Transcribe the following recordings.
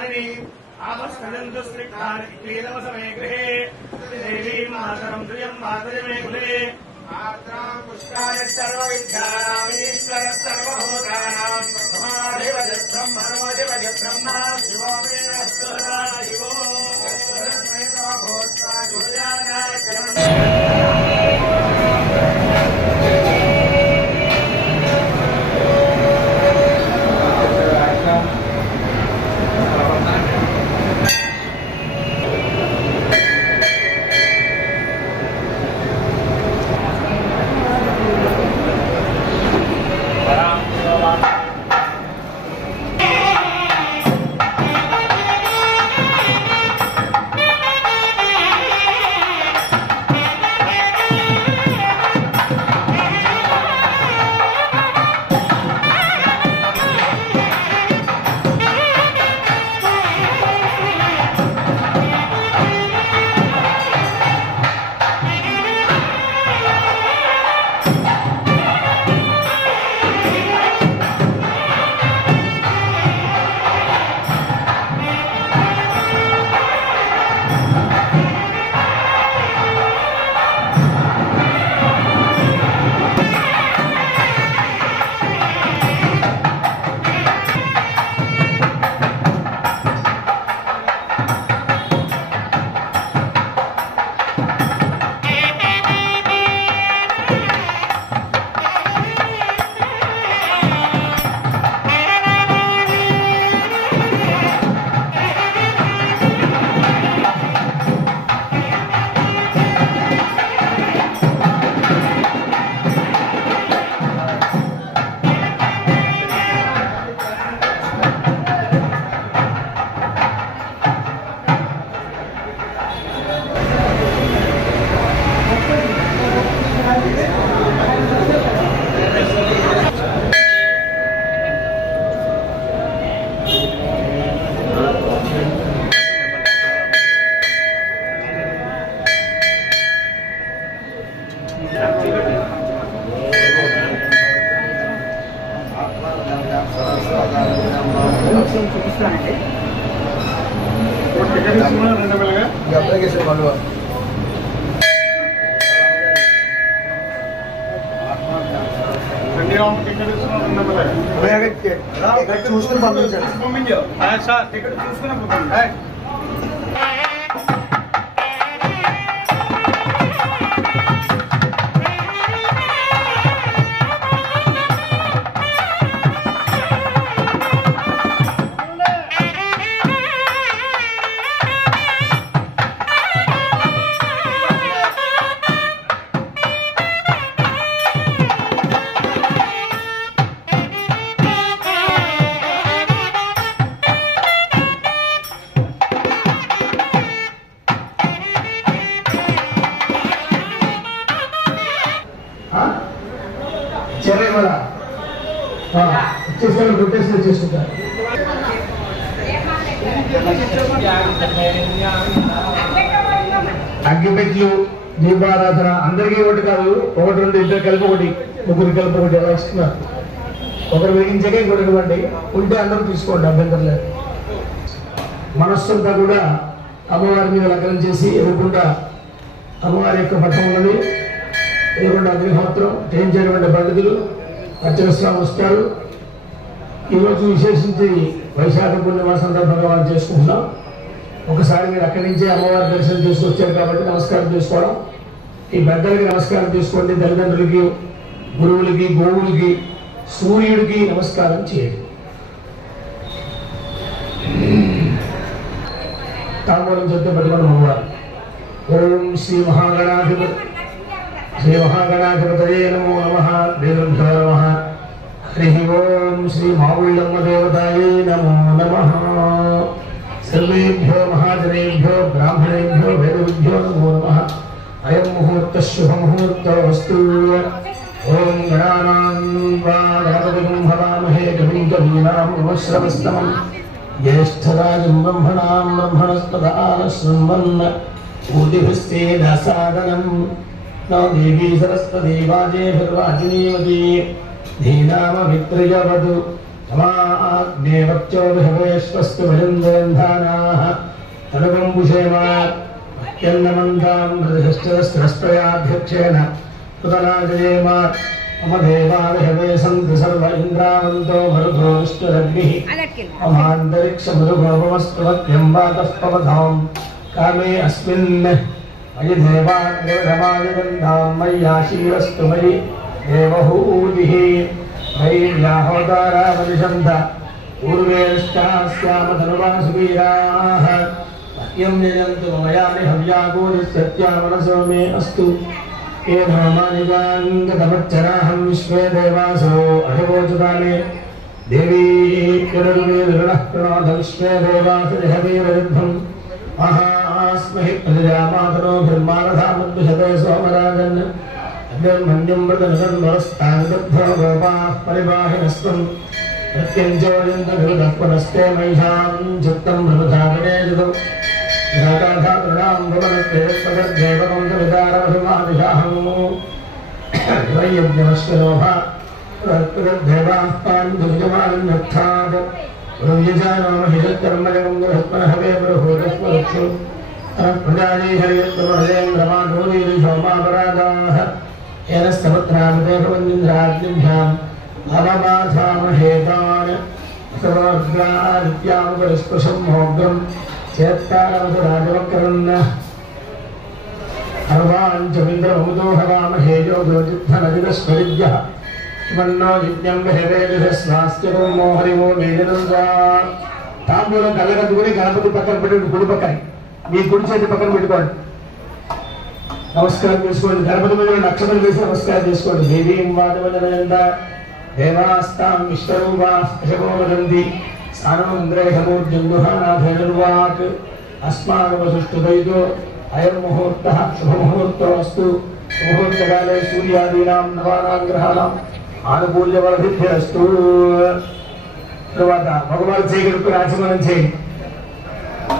वारिणी आपस्कजन्तु स्त्रिक्तानि क्रीडवसमे गृहे देवीं मातरं प्रियं मातरमे कुले आर्द्रां पुष्टानि सर्वविद्यानामीश्वर सर्वभूतानां ब्रह्मा शिवो मे अस्वरा शिवो भूत्वा అగ్గిపెట్లు దీపారాధన అందరికీ ఒకటి కాదు, ఒకటి రెండు ఇద్దరు కలిపి ఒకటి, ముగ్గురు కలిపి ఒకటి ఎలా ఇస్తున్నారు. ఒకరు వెలిగించగా ఇంకొకటి ఇవ్వండి, ఉంటే అందరూ తీసుకోండి, అభ్యంతరం లేదు. మనస్సంతా కూడా అమ్మవారి మీద లగ్నం చేసి ఎదుర్కొంటా అమ్మవారి యొక్క పట్టణంలోని ఎదుర్కొంటా అగ్నిహోత్రం చేయించేటువంటి పండితులు అర్చన స్వామి వస్తారు. ఈరోజు విశేషించి వైశాఖ పూర్ణిమ సందర్భంగా మనం చేసుకుంటున్నాం. ఒకసారి మీరు అక్కడి నుంచే అమ్మవారి దర్శనం తీసుకొచ్చారు కాబట్టి నమస్కారం చేసుకోవడం, ఈ పెద్దలకి నమస్కారం తీసుకోండి, తల్లిదండ్రులకి, గురువులకి, గోవులకి, సూర్యుడికి నమస్కారం చేయండి. తాంబూలం చెప్తే పెట్టుకోండి అమ్మవారు. ఓం శ్రీ మహాగణాధిపతయే నమో నమః. దేవేభ్యో నమః. హరి ఓం శ్రీ మావుళ్ళమ్మ దేవతాయే నమో నమః. సర్వేభ్యో మహాజనేభ్యో బ్రాహ్మణేభ్యో వేదవిభ్యో నమో నమః. అయం ముహూర్త శుభముహూర్తోస్తు. ఓం గణానాం వా గణపతిం హవామహే కవిం కవీనాముపశ్రవస్తమం. జ్యేష్ఠరాజం బ్రహ్మణాం బ్రహ్మణస్పద ఆనశృణ్వన్ ఊర్ధ్వస్థేన సాదనం. నో దేవీ సరస్వతీ వాజేభిర్వాజినీవతి ధీనామవిత్రయవతు तमाग्नेवच्चोभिषवेश्वस्तु भजन्धन्धानाः तनुगम्बुषेमा यन्नमन्तां मृदश्चरस्त्रस्त्रयाध्यक्षेण कृतनाजयेम मम देवाविषवे सन्तु सर्व इन्द्रावन्तो मरुधोश्चरग्निः ममान्तरिक्षमरुगोपमस्तु मह्यं वातः पवतां कामे अस्मिन् मयि देवाग्निरमायुगन्धां मय्याशीरस्तु मयि देवहूतिः मयि व्याहोतारामनिषन्त पूर्वेश्चास्यामधनुवासुवीराः मह्यं यजन्तु मयानि हव्यागोरिसत्या मनसो मे अस्तु येन मानिकाङ्गतमच्चराहं विश्वे देवासो अभिवोचुतानि देवी किरणुर्वेदगणः प्रणोद विश्वे देवासुरिहवीरयुद्धम् महास्महि प्रजामातरोभिर्मानधामद्विषते सोमराजन् अग्निर्मन्युं मृदनुगन्वरस्ताङ्गद्धो गोपाः परिवाहिनस्त्वम् प्रत्यञ्चोयन्तनिरुधः पुनस्ते महिषां चित्तं प्रबुधागणेजुतम् घाटाधातॄणां भुवनस्तेष्पगर्देवकं कवितारमहिमादिशाहम् वैयज्ञमश्वलोभा देवाः पाण्डुजमालिन्यर्थात् गुरुव्यजानोमहिषत्कर्मजगं गुरुत्मनहवे बृहूतस्वरुक्षु प्रजायै हरियत्तमहरेन्द्रमाधुरीरिषोमापराधाः येन स्तपत्रामते भवन्निन्द्राग्निभ्याम् अवमाथामहेतान् सर्वादित्यामुपरिस्पृशं मोग्रं चेत्तारवतराजवकरन् अर्वाञ्चमिन्द्रमुदो हवामहे योगोजिद्धनजिदस्मरिभ्यः मन्नो यज्ञं हेवेदिस्वास्थ्यतो हरिवो वेदनन्दा తాంబూలం కళ్ళగద్దుకుని గణపతి పక్కన పెట్టి గుడి పక్కన మీ కుడి చేతి పక్కన పెట్టుకోండి నమస్కారం చేసుకోండి గణపతి మీద నక్షత్రం వేసి నమస్కారం చేసుకోండి దేవీం వాదవదనంద దేవాస్తాం విశ్వరూపా యశోవదంతి స్థానమంద్రేహమూర్జందుహానాథైర్వాక్ అస్మాకవసుష్ఠుదైదో అయం ముహూర్తః శుభముహూర్తోస్తు ముహూర్తకాలే సూర్యాదీనాం నవానాం గ్రహాణాం ఆనుకూల్యవలభిభ్యస్తు తర్వాత భగవాన్ చేయగలుగుకుని ఆచమనం చేయండి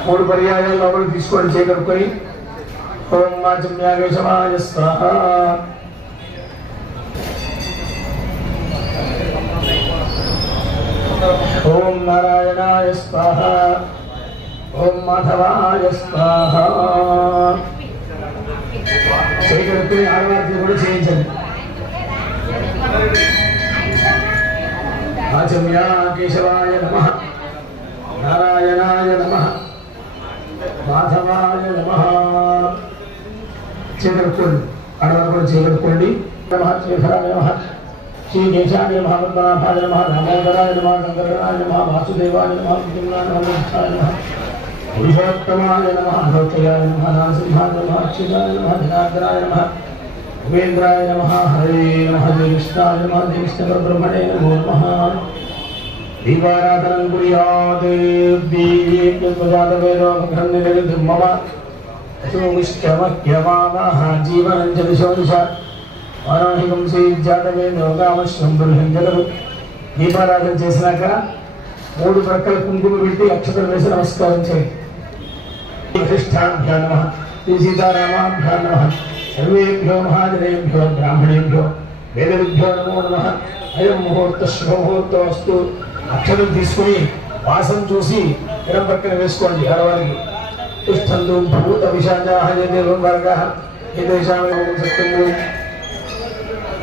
3 పర్యాయాలు లోపలికి తీసుకోండి చేయగలుగుకొని ఓం మాచమ్యాగేశవాయ స్వాహ ఓం నారాయణాయ స్వాహ ఓం మాధవాయ స్వాహ చేయగలుగుకుని ఆడవారికి కూడా చేయించండి आचम्या केशवाय नमः नारायणाय नमः माधवाय नमः चेतरकोंडी आडवारु चेतरकोंडी नमः चेतराय नमः श्री केशाय नमः पद्मनाभाय नमः दामोदराय नमः शंकराय नमः वासुदेवाय नमः विष्णुनाय नमः नमः पुरुषोत्तमाय नमः अनोक्षयाय नमः नारसिंहाय नमः अच्युताय नमः जनार्दनाय नमः उमेन्द्राय नमः हरे नमः कृष्णाय नमः कृष्णपरब्रह्मणे नमो नमः दीपाराधनं कुर्यात् दीप्यजातवेदोपघ्रन्निलयितुं मम सोमिष्टमह्यमानः जीवनं च दिशो दिशा अनाहिकं श्रीजातवेदोगामश्वं बृहं जगत् दीपाराधన చేసినాక 3 ప్రక్కల కుంకుమ పెట్టి అక్షతలు వేసి నమస్కారం చేయండి వశిష్ఠాభ్యో నమః శ్రీ సీతారామాభ్యో నమః सर्वेभ्यो महाजनेभ्यो ब्राह्मणेभ्यो वेदविभ्यो नमो नमः अयं मुहूर्त शुभमुहूर्तोस्तु अक्षरं తీసుకొని వాసం చూసి ఎడం పక్కన వేసుకోండి ఆడవారికి తిష్టందు భూత విశాచాః యదేవం వర్గః ఏదేశాం సత్యము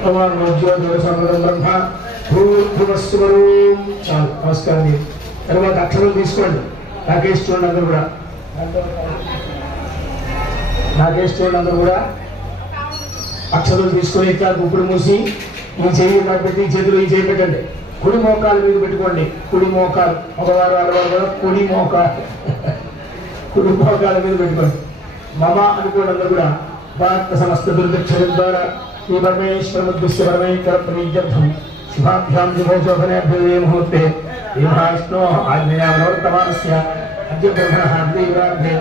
భగవాన్ జ్యోతిర్సమృతం బ్రహ్మ భూర్భువస్వరూం చాలు నమస్కారం తర్వాత అక్షరం తీసుకోండి నాగేష్ చూడండి అందరూ కూడా అక్షరం తీసుకొని ఇట్లా గుప్పుడు మూసి ఈ చేయి పెట్టి చేతులు ఈ చేయి పెట్టండి కుడి మోకాలు మీద పెట్టుకోండి కుడి మోకాలు మగవారు ఆడవారు కూడా కుడి మోకాల మీద పెట్టుకోండి మమ అనుకోండి అందరూ కూడా భారత సమస్త దుర్దక్షిణం ద్వారా శ్రీ పరమేశ్వరముద్దిశ్య పరమేశ్వర ప్రీత్యర్థం శుభాభ్యాం శుభోశోభనేభ్యో ముహూర్తే విభాష్ణో ఆజ్ఞయావర్తమానస్య అద్య బ్రహ్మణః అద్వైరాధ్యే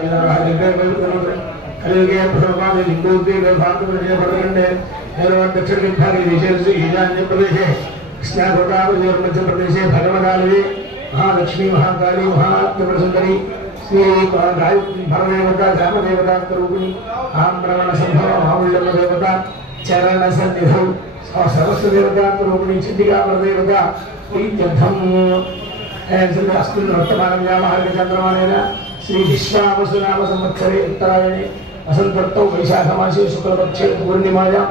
కలిగే ప్రసవామి లింగోద్దే భారతదేశ పడకండే దక్షిణ విభాగే విశేష ఈశాన్య ప్రదేశే కృష్ణాగోదావరి మధ్య ప్రదేశే భగవదాలయే మహాలక్ష్మీ మహాకాళీ మహాత్మసుందరి శ్రీ గాయత్రి భరదేవత గ్రామదేవత రూపిణి ఆంధ్రవణ సంభవ మామూల్యమ దేవత చరణ సన్నిధౌ సమస్త దేవతారూపిణి చిద్దికాపరదేవత ప్రీత్యర్థం అస్మిన్ వర్తమానం వ్యామహారిక చంద్రమానేన శ్రీ విశ్వావసునామ సంవత్సరే ఉత్తరాయణే వసంతర్తౌ వైశాఖమాసే శుక్లపక్షే పూర్ణిమాయాం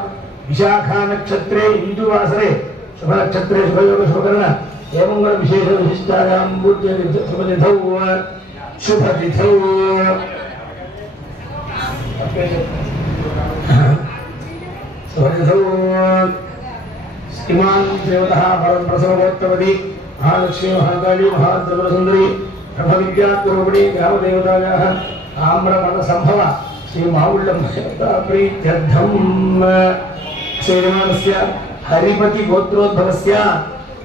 విశాఖా నక్షత్రే ఇందువాసరే శుభ నక్షత్రే శుభయోగ శుభకరణ ఏమంగళ విశేష విశిష్టాయాం శుభతిథౌ శుభతిథౌ శుభతిథౌ శ్రీమాన్ దేవతః పరం ప్రసవోత్తమది మహాలక్ష్మీ మహాకాళీ మహాద్రవర సుందరి బ్రహ్మ విద్యారూపిణి గ్రామదేవతాయాః ఆమ్రమణ సంభవ శ్రీ మావుళ్ళమ్మ ప్రీత్యర్థం శ్రీమానస్య హరిపతి గోత్రోద్భవస్య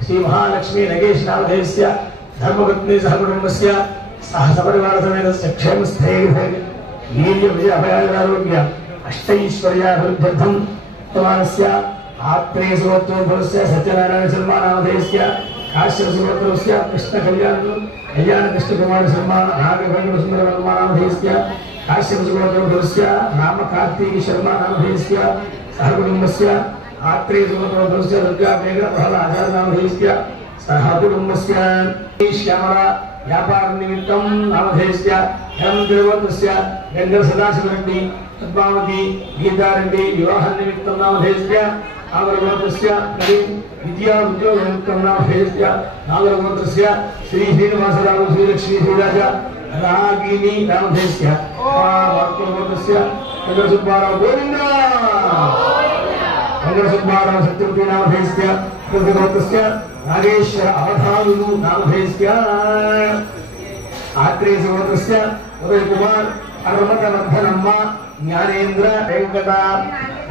శ్రీ మహాలక్ష్మీ నగేష్ నామధేయస్య ధర్మపత్ని సహ కుటుంబస్య సహ సపరివార సమేతస్య క్షేమస్థైర్య వీర్య విజయ అభయారోగ్య అష్టైశ్వర్యాభివృద్ధ్యర్థం వర్తమానస్య ఆత్రేయ సుగోత్రోద్భవస్య సత్యనారాయణ శర్మ నామధేయస్య కాశ్యప సుగోత్రస్య కృష్ణ కళ్యాణ కృష్ణ కుమార శర్మ నాగవేంద్ర సుందర వర్మ నామధేయస్య కాశ్యప సుగోత్రోద్భవస్య రామ కార్తీక శర్మ నామధేయస్య సహ కుటుంబస్య ఆత్రేయ సుగోత్రోద్భవస్య దుర్గా మేఘ ప్రహ్లాద ఆచార్య నామధేయస్య సహ కుటుంబస్య శ్యామల వ్యాపార నిమిత్తం నామధేయస్య హేమంతగోత్రస్య గంగర సదాశివరెడ్డి పద్మావతి గీతారెడ్డి వివాహ నిమిత్తం నామధేయస్య నాగరగోత్రస్య ప్రవీణ్ విద్యా ఉద్యోగ నిమిత్తం నామధేయస్య నాగరగోత్రస్య శ్రీ శ్రీనివాసరావు శ్రీలక్ష్మీ శ్రీరాజ రాగిని నామధేయస్య వార్తగోత్రస్య వెంకట సుబ్బారావు గోవింద వెంకట సుబ్బారావు సత్యవతి నామధేయస్య గోత్రస్య నాగేశ్వర అవధానులు నామధేయస్య ఆత్రేయ గోత్రస్య ఉదయ కుమార్ అర్మతవర్ధనమ్మ జ్ఞానేంద్ర వెంకట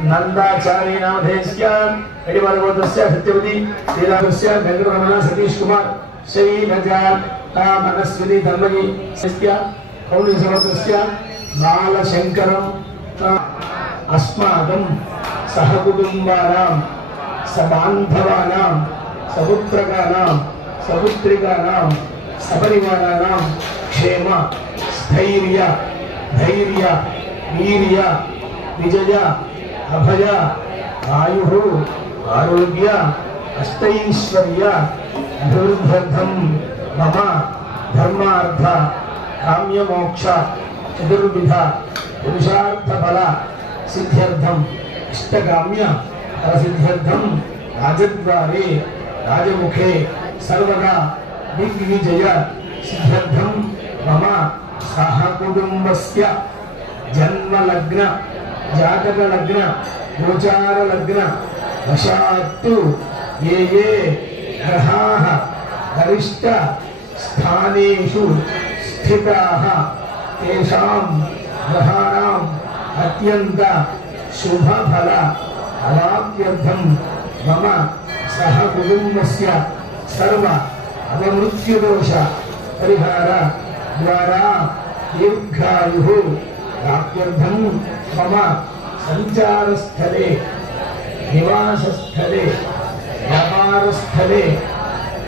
నందాచార్య నామధేయస్య ఎడివాల గోత్రస్య సత్యవతి శ్రీరామస్య వెంకటరమణ సతీష్ కుమార్ శైలజ మనస్విని ధర్మని కౌళి గోత్రస్య బాలశంకరం అస్మాకం సహకుటుంబానాం సబాంధవానాం సపుత్రకానాం సపుత్రికానాం సపరివారానాం క్షేమ స్థైర్య ధైర్య వీర్య విజయ అభయ ఆయు ఆరోగ్య అష్టైశ్వర్య అభివృద్ధ్యర్థం మమ ధర్మార్థ కామ్యమోక్ష చతుర్విధ పురుషార్థ ఫల సిద్ధ్యర్థం ఇష్టకామ్య ఫలసిద్ధ్యర్థం రాజద్వారే రాజముఖే సర్వదా దిగ్విజయ సిద్ధ్యర్థం మమ సహ కుటుంబస్య జన్మలగ్న జాతకలగ్న గోచారలగ్న వశాత్తు ఏ ఏ గ్రహాః గరిష్ట స్థానేషు స్థితాః తేషాం గ్రహాణాం అత్యంత శుభఫల అవాప్త్యర్థం మమ సహ కుటుంబస్య సర్వ అవమృత్యుదోష పరిహార ద్వారా దీర్ఘాయు ప్రాప్త్యర్థం మమ సంచారస్థలే నివాసస్థలే వ్యాపారస్థలే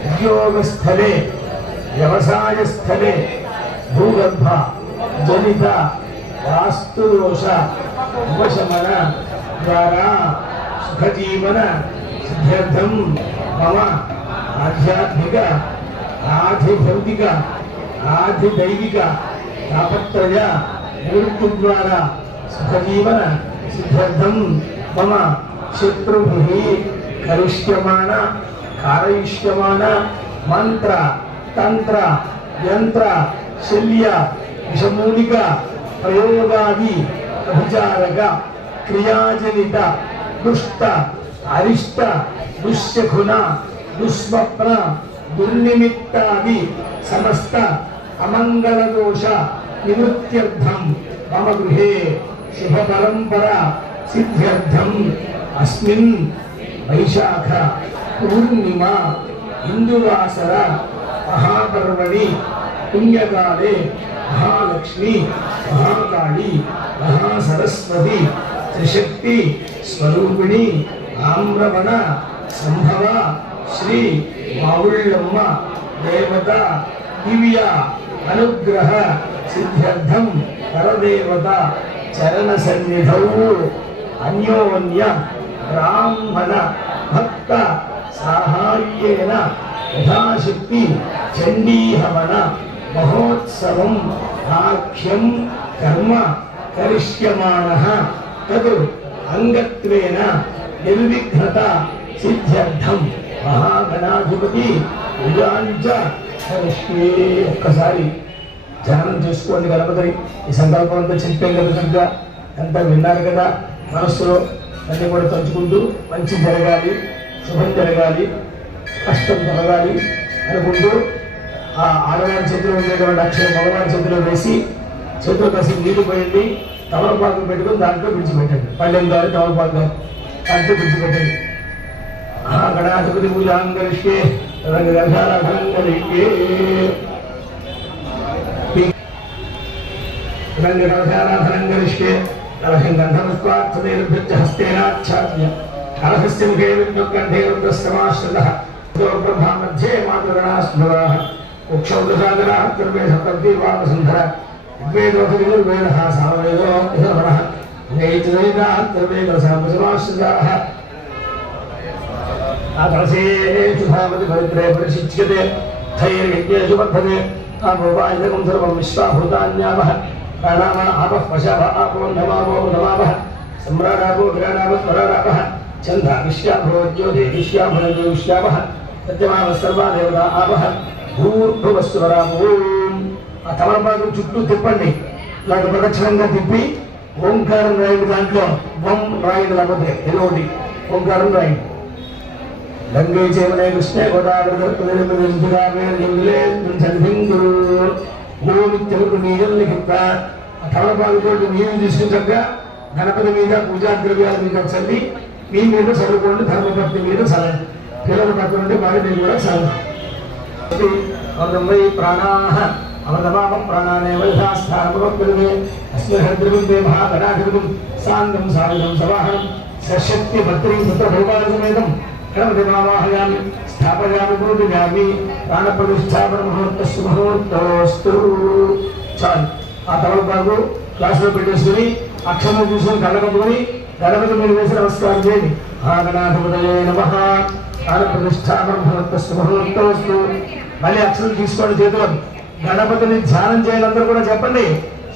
ఉద్యోగస్థలే వ్యవసాయస్థలే భూగర్భ జనిత వాస్తుదోష ఉపశమన ద్వారా సుఖజీవన సిద్ధ్యర్థం మమ ఆధ్యాత్మిక ఆధిభౌతిక ఆధిదైవిక తాపత్రయ నివృత్తి ద్వారా సుఖజీవన సిద్ధ్యర్థం మమ శత్రుభిః కరిష్యమాణ కారయిష్యమాణ మంత్ర తంత్ర యంత్ర శల్య విషమూలిక ప్రయోగాది అభిచారక క్రియాజనిత దుష్ట అరిష్ట దుశ్శకున దుస్వప్న దుర్నిమిత్తాది సమస్త అమంగళదోష నివృత్త్యర్థం మమ గృహే శుభ పరంపర సిద్ధ్యర్థం అస్మిన్ వైశాఖ పూర్ణిమ ఇందువాసర మహాపర్వణి పుణ్యకాలే మహాలక్ష్మి మహాకాళి మహాసరస్వతి త్రిశక్తి స్వరూపిణి ఆమ్రవణ సంభవ శ్రీ మావుళ్ళమ్మ దేవత దివ్య అనుగ్రహ సిద్ధ్యర్థం పరదేవత చరణ సన్నిధౌ అన్యోన్య బ్రాహ్మణ భక్త సాహాయ్యేన యథాశక్తి చండీహవన మహోత్సవం ఆఖ్యం కర్మ కరిష్యమాణః తదు అంగత్వేన నిర్విఘ్నత సిద్ధ్యర్థం మహాగణాధిపతి పూజాంచ కరిష్యే. ఒక్కసారి ధ్యానం చేసుకోండి గణపతిని. ఈ సంకల్పం అంతా చెప్పాం కదా, చక్కగా అంతా విన్నారు కదా. మనస్సులో అన్ని కూడా తలుచుకుంటూ మంచి జరగాలి, శుభం జరగాలి, కష్టం తొలగాలి అనుకుంటూ ఆ ఆడవారి చేతిలో ఉండేటువంటి అక్షరం మగవారి చేతిలో వేసి చేతిలో కాసి నీళ్లు పోయండి. తమలపాకు పెట్టుకుని దాంట్లో విడిచిపెట్టండి. పళ్ళెం గారు తమలపాకు గారు దాంట్లో విడిచిపెట్టండి. గణాధిపతి పూజాంగరిష్యే రంగరాధనంగరిష్యే రంగరాధనంగరిష్యే కలహం గంధపుష్పార్థేన హస్తేనాచ్ఛాద్య కలహస్య ముఖే విష్ణుకంఠే రుద్రస్తమాశ్రితః బ్రహ్మ మధ్యే మాతృగణా స్మరాః కుక్షౌదసాగరాः కర్మే సప్తద్వీపావసుంధర వేదోపనిర్వేదः సామవేదో యథవనః నైతిదైతాः కర్మేకసమాశ్రితాः ఆకాశేషు భావతి పవిత్రే పరిశిచ్యతే ధైర్యజ్ఞేషు వర్ధతే ఆపోపాయకం సర్వం విశ్వాభూతాన్యావః ప్రాణామ ఆపః పశవ ఆపో నమావో నమావః సమ్రాడాపో విరాడాప స్వరాడాపః చంద్ర విశ్యాభో జ్యోతి విశ్యాభో విశ్యావః సత్యమావ సర్వా దేవతా ఆపః భూర్భువస్వరామో. ఆ తమలపాకు చుట్టూ తిప్పండి. ఇలాగ ప్రదక్షిణంగా తిప్పి ఓంకారం రాయండి. దాంట్లో వం రాయండి, లేకపోతే ఏదో ఒకటి ఓంకారం రాయండి. గంగే చేవనే కృష్ణే గోదావరి నీళ్ళు లిఖిత. ఆ తమలపాకుతో నీళ్ళు తీసుకుంటాక గణపతి మీద పూజా ద్రవ్యాల మీద చల్లి మీ మీద చదువుకోండి. ధర్మపత్ని మీద చల్లండి. పిల్లల పక్కన నుండి వారి మీద కూడా చల్లండి. వై ప్రాణాః అవదమామం ప్రాణానేవ యథాస్థానముపక్రమే అస్మహద్రవిందే మహాగణాధిపతిం సాంగం సాయుధం సవాహనం సశక్తి భద్రీం పుత్రభూపాలసమేతం గణపతిమావాహయామి స్థాపయామి పూజయామి ప్రాణప్రతిష్ఠాపన ముహూర్తస్సు ముహూర్తోస్తు. చాలు. ఆ తమలపాకు క్లాసులో పెట్టేసుకుని అక్షరం చూసుకొని కళ్ళకట్టుకుని గణపతి మీరు వేసి నమస్కారం చేయండి. మహాగణాధిపతయే నమః ప్రాణప్రతిష్ఠాపన ముహూర్తస్సు ముహూర్తోస్తు. మళ్ళీ అక్షరం తీసుకోండి చేతిలో. గణపతిని ధ్యానం చేయాలందరూ కూడా చెప్పండి.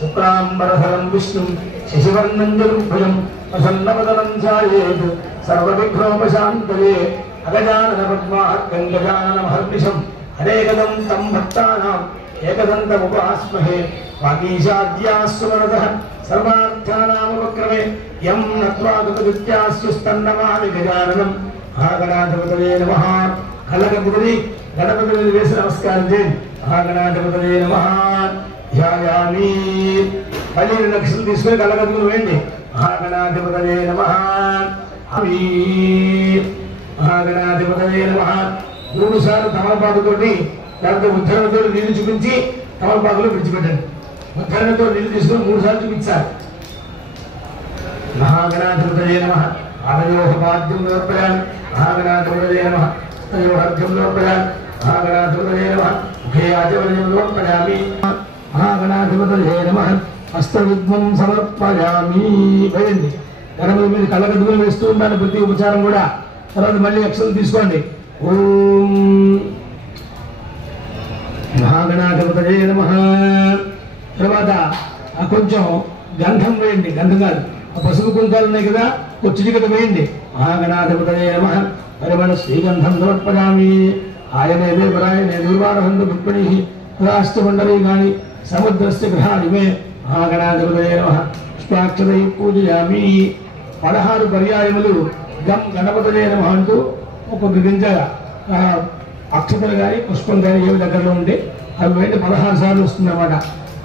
శుక్లాంబరధరం విష్ణు శశివర్ణం చతుర్భుజం ప్రసన్నవదనం ఛాయేత్ సర్వవిఘ్నోపశాంతయే అగజానన పద్మార్కం గజాననమహర్నిశం అనేకదం తం భక్తానాం ఏకదంతముపాస్మహే వాగీశాద్యాస్సుమనతః సర్వార్థానాముపక్రమే యం నత్వా కృతకృత్యాస్యుస్తన్నమామి గజాననం. మహాగణాధిపతయే నమః. కళ్ళకద్దుకుని గణపతిని వేసి నమస్కారం చేయండి. మహాగణాధిపతయే నమః. ధ్యాయామి. మళ్ళీ 2 లక్షలు తీసుకుని కళ్ళకద్దుకుని వేయండి. మహాగణాధిపతయే నమః. మహాగణాధిపతయే నమః. 3 సార్లు తమలపాకుతోటి దాంతో ఉద్ధరణతో నీళ్లు చూపించి తమలపాకులో విడిచిపెట్టండి. ఉద్ధరణతో నీళ్లు తీసుకుని 3 సార్లు చూపించాలి. మహాగణాధిపతయే నమః. ఆదయోః పాద్యం సమర్పయామి. మహాగణాధిపతయే నమః. హస్తయోః సమర్పయామి. మహాగణాధిపతయే నమః. ముఖే ఆచమనీయం సమర్పయామి. మహాగణాధిపతయే నమః. హస్తవిద్మం సమర్పయామి. వేయండి. గణపతి మీద కళ్ళకద్దుకుని వేస్తూ ఉండాలి ప్రతి ఉపచారం కూడా. తర్వాత మళ్ళీ అక్షరం తీసుకోండి. ఓం మహాగణాధిపతయే నమః. తర్వాత కొంచెం గంధం వేయండి. గంధం కాదు, ఆ పసుపు కుంకాలు ఉన్నాయి కదా, చిటికట వేయండి. మహాగణాధిపతయే నమః. పరిమళ శ్రీగంధం సమర్పయామి. ఆయనే దేవరాయనే దుర్వారహంతు విప్పణి రాష్ట్రమండలి గాని సముద్రస్య గ్రహాణిమే. మహాగణాధిపతయే నమః. పుష్పాక్షరై పూజయామి. 16 పర్యాయములు గం గణపతయే నమః అంటూ ఒక్కొక్క గింజ అక్షతలు కానీ పుష్పం కానీ ఏవి దగ్గరలో ఉంటే అవి వేయండి. 16 సార్లు వస్తుంది అన్నమాట.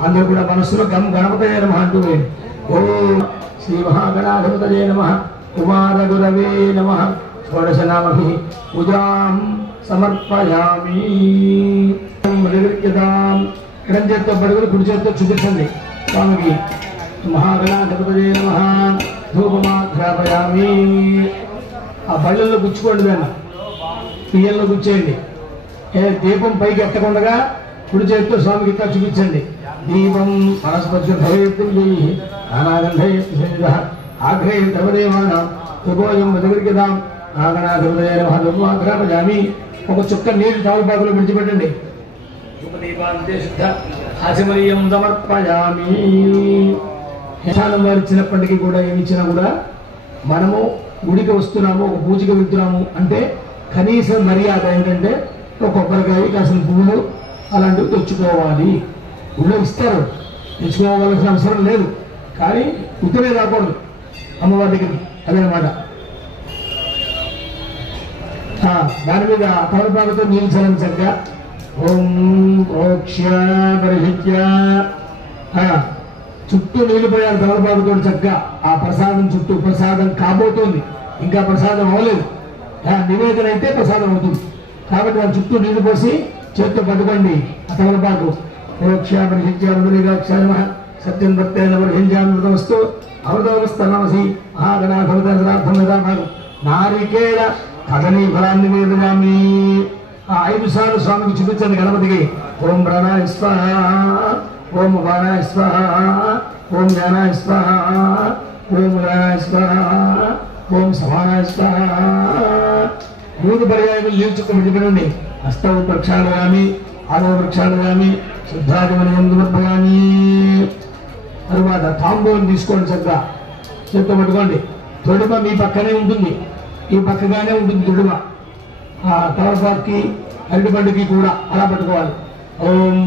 అందరూ కూడా మనస్సులో గం గణపతయే నమః అంటూ వేయండి. ఓం శ్రీ మహాగణాధిపతయే నమః. కుమారగురవే నమః. షోడశనామభిః పూజాం సమర్పయామి. ఎడం చేత్తో పడుకుని కుడి చేత్తో చూపించండి స్వామికి. మహాగణాధిపతయే నమః. ధూపమాధ్యాపయామి. ఆ బళ్ళల్లో గుచ్చుకోండి, దాన్ని పియ్యల్లో గుచ్చేయండి. దీపం పైకి ఎత్తకుండా కుడి చేతితో స్వామికి ఇట్లా చూపించండి. దీపం పరస్పర్శ భవేత్ నానాగంధే ఆగ్రహే దేవానాం తుగోయం దగ్గరికి దాం ఆగనాథుదయ మహాగ్రామజామి ఒక చుక్క నీరు తమలపాకులో విడిచిపెట్టండి. ధూపదీపాంతే శుద్ధ ఆచమనీయం సమర్పయామి. యశానం వారు ఇచ్చినప్పటికీ కూడా ఏమి ఇచ్చినా కూడా మనము గుడికి వస్తున్నాము, ఒక పూజకి వెళ్తున్నాము అంటే కనీస మర్యాద ఏంటంటే ఒక కొబ్బరికాయ, కాసిన పువ్వులు అలాంటివి తెచ్చుకోవాలి. గుళ్ళో ఇస్తారు, తెచ్చుకోవాల్సిన అవసరం లేదు, కానీ ఉత్తరే రాకూడదు అమ్మవారి దగ్గర. అదనమాట. దాని మీద తమలపాకుతో నీళ్ళు చల్లని చక్కగా ఓం ప్రోక్ష్య పరిహిత్య చుట్టూ నీళ్లు పోయారు తమలపాకుతో చక్కగా. ఆ ప్రసాదం చుట్టూ ప్రసాదం కాబోతోంది, ఇంకా ప్రసాదం అవ్వలేదు. నివేదన అయితే ప్రసాదం అవుతుంది కాబట్టి దాని చుట్టూ నీళ్లు పోసి చేత్తో పట్టుకోండి. ఆ తమలపాకు ప్రోక్ష్య పరిహిత్య మధురీగాక్షామ సత్యం భక్తేన పరిహించామృతమస్తు అమృతమస్తనమసి మహాగణాధమర్థం నారికేళ కథనీ ఫలాన్ని వేదయామి. ఆ 5 సార్లు స్వామికి చూపించండి గణపతికి. ఓం ప్రాణాయ స్వాహ, ఓం ఉపానాయ స్వాహ, ఓం జ్ఞానాయ స్వాహ, ఓం ప్రాణాయ స్వాహ, ఓం సమానాయ స్వాహ. 3 పర్యాయములు నిల్చుకు విడిపెడండి. అష్టౌ ప్రక్షాళయామి, 6వ ప్రక్షాళయామి, శుద్ధాగమనం సమర్పయామి. తరువాత తాంబూలం తీసుకోండి, చక్కగా చేత్తో పట్టుకోండి. తొడుమ మీ పక్కనే ఉంటుంది, ఈ పక్కగానే ఉంటుంది తొడుమ. ఆ తమలపాకుకి అరటిపండుకి కూడా అలా పట్టుకోవాలి. ఓం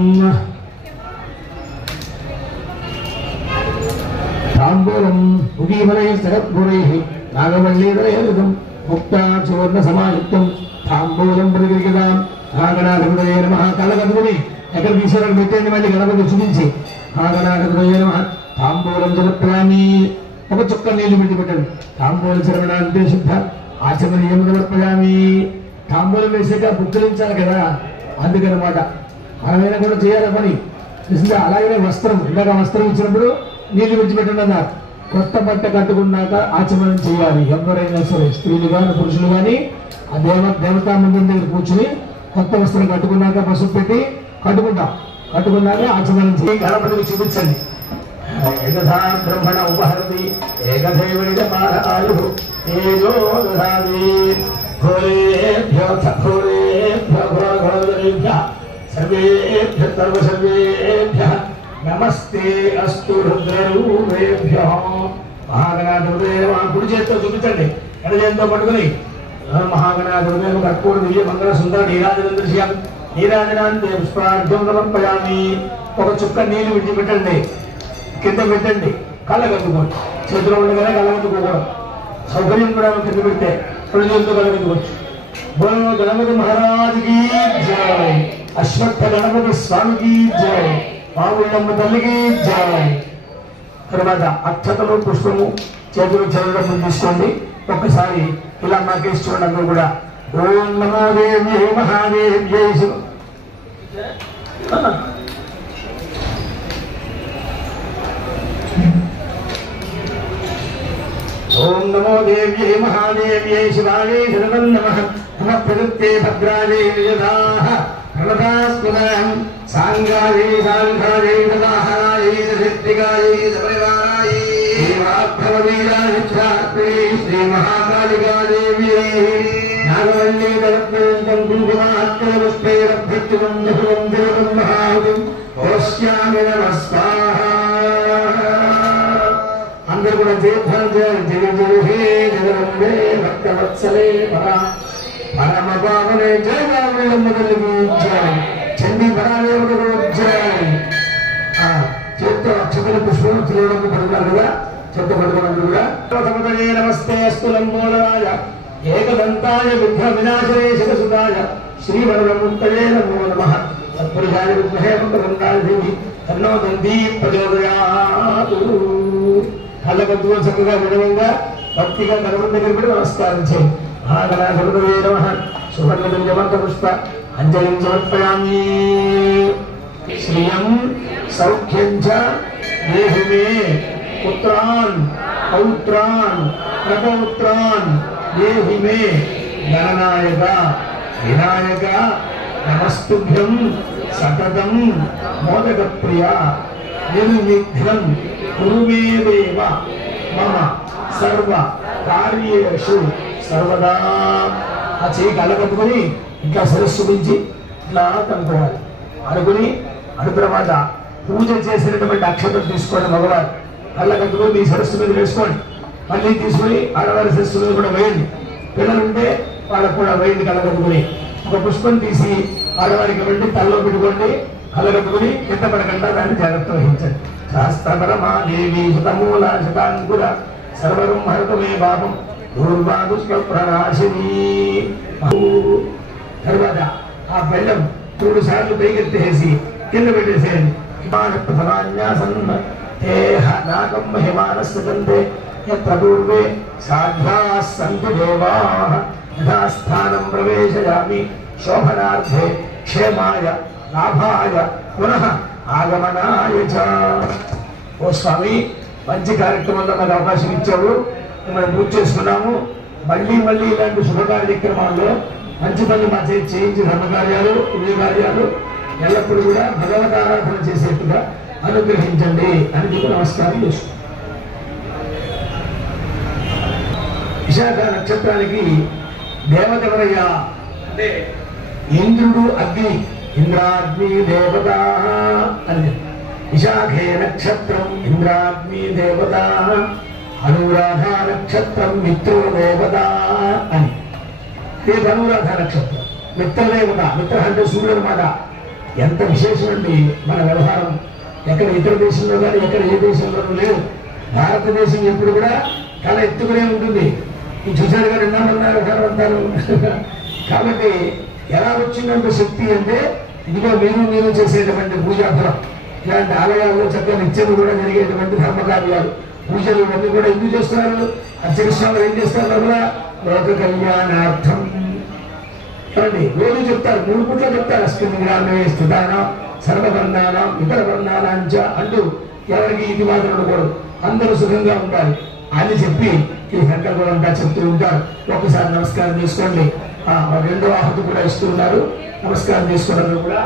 తాంబూలం ముఖీమలయ సగద్గురై నాగవల్లీదయం ముక్తా సువర్ణ సమాయుక్తం తాంబూలం ప్రతిగదాం నాగనాథుడయ నమః. కళ్ళగదుకుని ఎక్కడ తీసేవాడు పెట్టండి, మళ్ళీ గణపతి చూపించి నాగనాథుడయ నమః. తాంబూలం సమర్పయామి. ఒక చుక్క నీళ్లు పెట్టండి. తాంబూల చరవణాంతే శుద్ధ ఆచమనీయం సమర్పయామి. తాంబూలం వేసాక పుక్కలించాలి కదా, అందుకనమాట. మనమైనా కూడా చేయాలి పని చూసిందా. అలాగే వస్త్రం, ఇలాగ వస్త్రం ఇచ్చినప్పుడు నీళ్లు విడిచిపెట్టండి అన్నారు. కొత్త బట్ట కట్టుకున్నాక ఆచమనం చేయాలి. ఎవరైనా సరే, స్త్రీలు కానీ పురుషులు కానీ ఆ దేవతా మందిరం దగ్గర కూర్చుని కొత్త వస్త్రం కట్టుకున్నాక పసుపు పెట్టి కట్టుకుంటాం. కట్టుకున్నాక ఆచమనం చేయి. గణపతికి చూపించండి. ఏకథా బ్రహ్మణ ఉపహరతి ఏకథైవ ఆయు తేజో దధామి. ఘోరేభ్యో ఘోరేభ్యో ఘోరేభ్యः సర్వేభ్యः సర్వసర్వేభ్యः నమస్తే అస్తు రుద్రరూపేభ్యः. మహాగణాధిపతయే నమః. కుడి చేత్తో చూపించండి, ఎడ చేత్తో పట్టుకుని మహాగణాధిపతయే నమః. కర్పూర దివ్య మంగళ సుందర నీరాజనం దృశ్యం నీరాజనాంతే పుష్పార్ఘ్యం సమర్పయామి. ఒక చుక్క నీళ్లు విడిచిపెట్టండి, కింద పెట్టండి, కళ్ళగద్దుకోండి. చేతిలో ఉండగానే కళ్ళగద్దుకోకూడదు. సౌకర్యం కూడా కింద పెడితే ప్రజలతో కళ్ళగద్దుకోవచ్చు. బోలో గణపతి మహారాజుకి జై, అశ్వత్థ గణపతి స్వామికి జై, మావుళ్ళమ్మ తల్లికి జై. తర్వాత అక్షతలు పుష్పము చేతులు చదవడం తీసుకోండి. ఒక్కసారి ఇలా మాకేసి చూడండి అందరూ కూడా. ఓం నమో దేవ్యై మహాదేవ్యై. ఓం నమో దేవ్యై మహాదేవ్యై శివాయై శరణం నమః. నమః ప్రదత్తే భద్రాయై నిజదాః ప్రణతాస్పదాం సాంగాయై సాంఘాయై తదాహరాయై శక్తిగాయై పరివారాయై దేవాభవీరాయ ఛాత్రే శ్రీ మహాకాళికాదేవ్యై నాగవల్లి దళత్వం కుంకుమాత్ర పుష్పైరభ్యర్చితం నహువం దివం మహాహుతం ఓష్యామి నమస్కార. అందరూ కూడా తీర్థం చేయాలి. జయ జయ హే జగదంబే భక్తవత్సలే పరమ పావనే జయ మావుళ్ళమ్మ తల్లికి జయ, చండీ పరాదేవతకు జయ. చేత్తో అక్షతల పుష్పం తిరగడం పడుతున్నారు కదా, చెత్త పడుకోవడం కూడా. నమస్తే అస్తు లంబోదరాయ ఏకదంతాయ విఘ్న వినాశనే శివసుతాయ శ్రీవరదముక్తయే నమో నమః. సత్పురుషాయ విద్మహే మంత్రదంతాయ దేవి తన్నో దందీ ప్రచోదయాతు. కళ్ళగద్దులో చక్కగా వినయంగా భక్తిగా గణపతి దగ్గర పెట్టి నమస్కారం చేయి. మహాగణాధిపతయే నమః. సువర్ణమంత పుష్ప అంజలిం సమర్పయామి. శ్రియం సౌఖ్యం చ దేహి మే పుత్రాన్ పౌత్రాన్ ప్రపౌత్రాన్ దేహి మే గణనాయక వినాయక నమస్తుభ్యం సతతం మోదక ప్రియ నిర్విఘ్నం కురు మే దేవ మమ సర్వ కార్యేషు సర్వదా. ఆ చేయి కళ్ళకట్టుకుని ఇంకా శిరస్సు నుంచి ఇట్లా కనుక్కోవాలి. అనుకుని అటు తర్వాత పూజ చేసినటువంటి అక్షతం తీసుకోండి. మగవారు కళ్ళకట్టుకుని మీ శిరస్సు మీద వేసుకోండి. మళ్ళీ తీసుకుని ఆడవారి శిరస్సు మీద కూడా వేయండి. పిల్లలుంటే వాళ్ళకు కూడా వేయండి. కళ్ళకట్టుకుని ఒక పుష్పం తీసి ఆడవారికి ఇవ్వండి. తలలో పెట్టుకోండి. కళ్ళకట్టుకుని కింద పడకుండా దాన్ని జాగ్రత్త వహించండి. శాస్త్రపరమాదేవి శతమూల శతాంకుర సర్వరం హరతమే పాపం దూర్వాదుష్ప్రణాశిని. తర్వాత ఆ బెల్లం 3 సార్లు పైకెత్తేసి కింద పెట్టేసేయండి. నాగం మహిమానస్తంతే పూర్వే సాధ్వా సంతు దేవాః యథాస్థానం ప్రవేశయామి శోభనార్థే క్షేమాయ లాభాయ పునః ఆగమనాయ చ. ఓ స్వామి, మంచి కార్యక్రమంలో నాకు అవకాశం ఇచ్చావు. మనం పూజ చేసుకున్నాము. మళ్ళీ మళ్ళీ ఇలాంటి శుభ కార్యక్రమాల్లో మంచి పనులు మా చేయించి ధర్మకార్యాలు పుణ్య కార్యాలు ఎల్లప్పుడూ కూడా భగవత్ ఆరాధన చేసేట్టుగా అనుగ్రహించండి అని చెప్పి నమస్కారం చేస్తున్నాం. విశాఖ నక్షత్రానికి దేవత ఎవరయ్యా అంటే ఇంద్రుడు, అగ్ని. ఇంద్రాగ్ని దేవత అని. విశాఖే నక్షత్రం ఇంద్రాగ్ని దేవత, అనురాధ నక్షత్రం మిత్రో దేవత అని. ఇది అనురాధ నక్షత్రం మిత్రదేవత. మిత్ర అంటే సూర్యుడు అన్నమాట. ఎంత విశేషమండి మన వ్యవహారం. ఎక్కడ ఇతర దేశంలో కానీ ఎక్కడ ఏ దేశంలోనూ లేదు. భారతదేశం ఎప్పుడు కూడా తల ఎత్తుకునే ఉంటుంది. ఈ చూసారు గారు ఎన్నామన్నారు అంటారు. కాబట్టి ఎలా వచ్చిందంత శక్తి అంటే ఇదిగో మీరు చేసేటువంటి పూజాఫలం. ఇలాంటి ఆలయాల్లో చక్కగా నిత్యం కూడా జరిగేటువంటి ధర్మకార్యాలు పూజలు ఇవన్నీ కూడా ఎందుకు చేస్తున్నారు? అర్చక స్వామి ఏం చేస్తారు? లోపల లోక కళ్యాణార్థం చూడండి. రోజు చెప్తారు, 3 పూట్ల చెప్తారు. అస్మిన్ గ్రామే స్థితానాం సర్వవర్ణానాం ఇతర వర్ణానాంచ అంటూ ఎవరికి ఇది మాత్రం ఉండకూడదు, అందరూ సుఖంగా ఉండాలి అని చెప్పి ఈ సంకల్పం అంతా చెప్తూ ఉంటారు. ఒక్కసారి నమస్కారం చేసుకోండి. రెండో ఆహుతి కూడా ఇస్తూ ఉన్నారు. నమస్కారం చేసుకోవడం కూడా.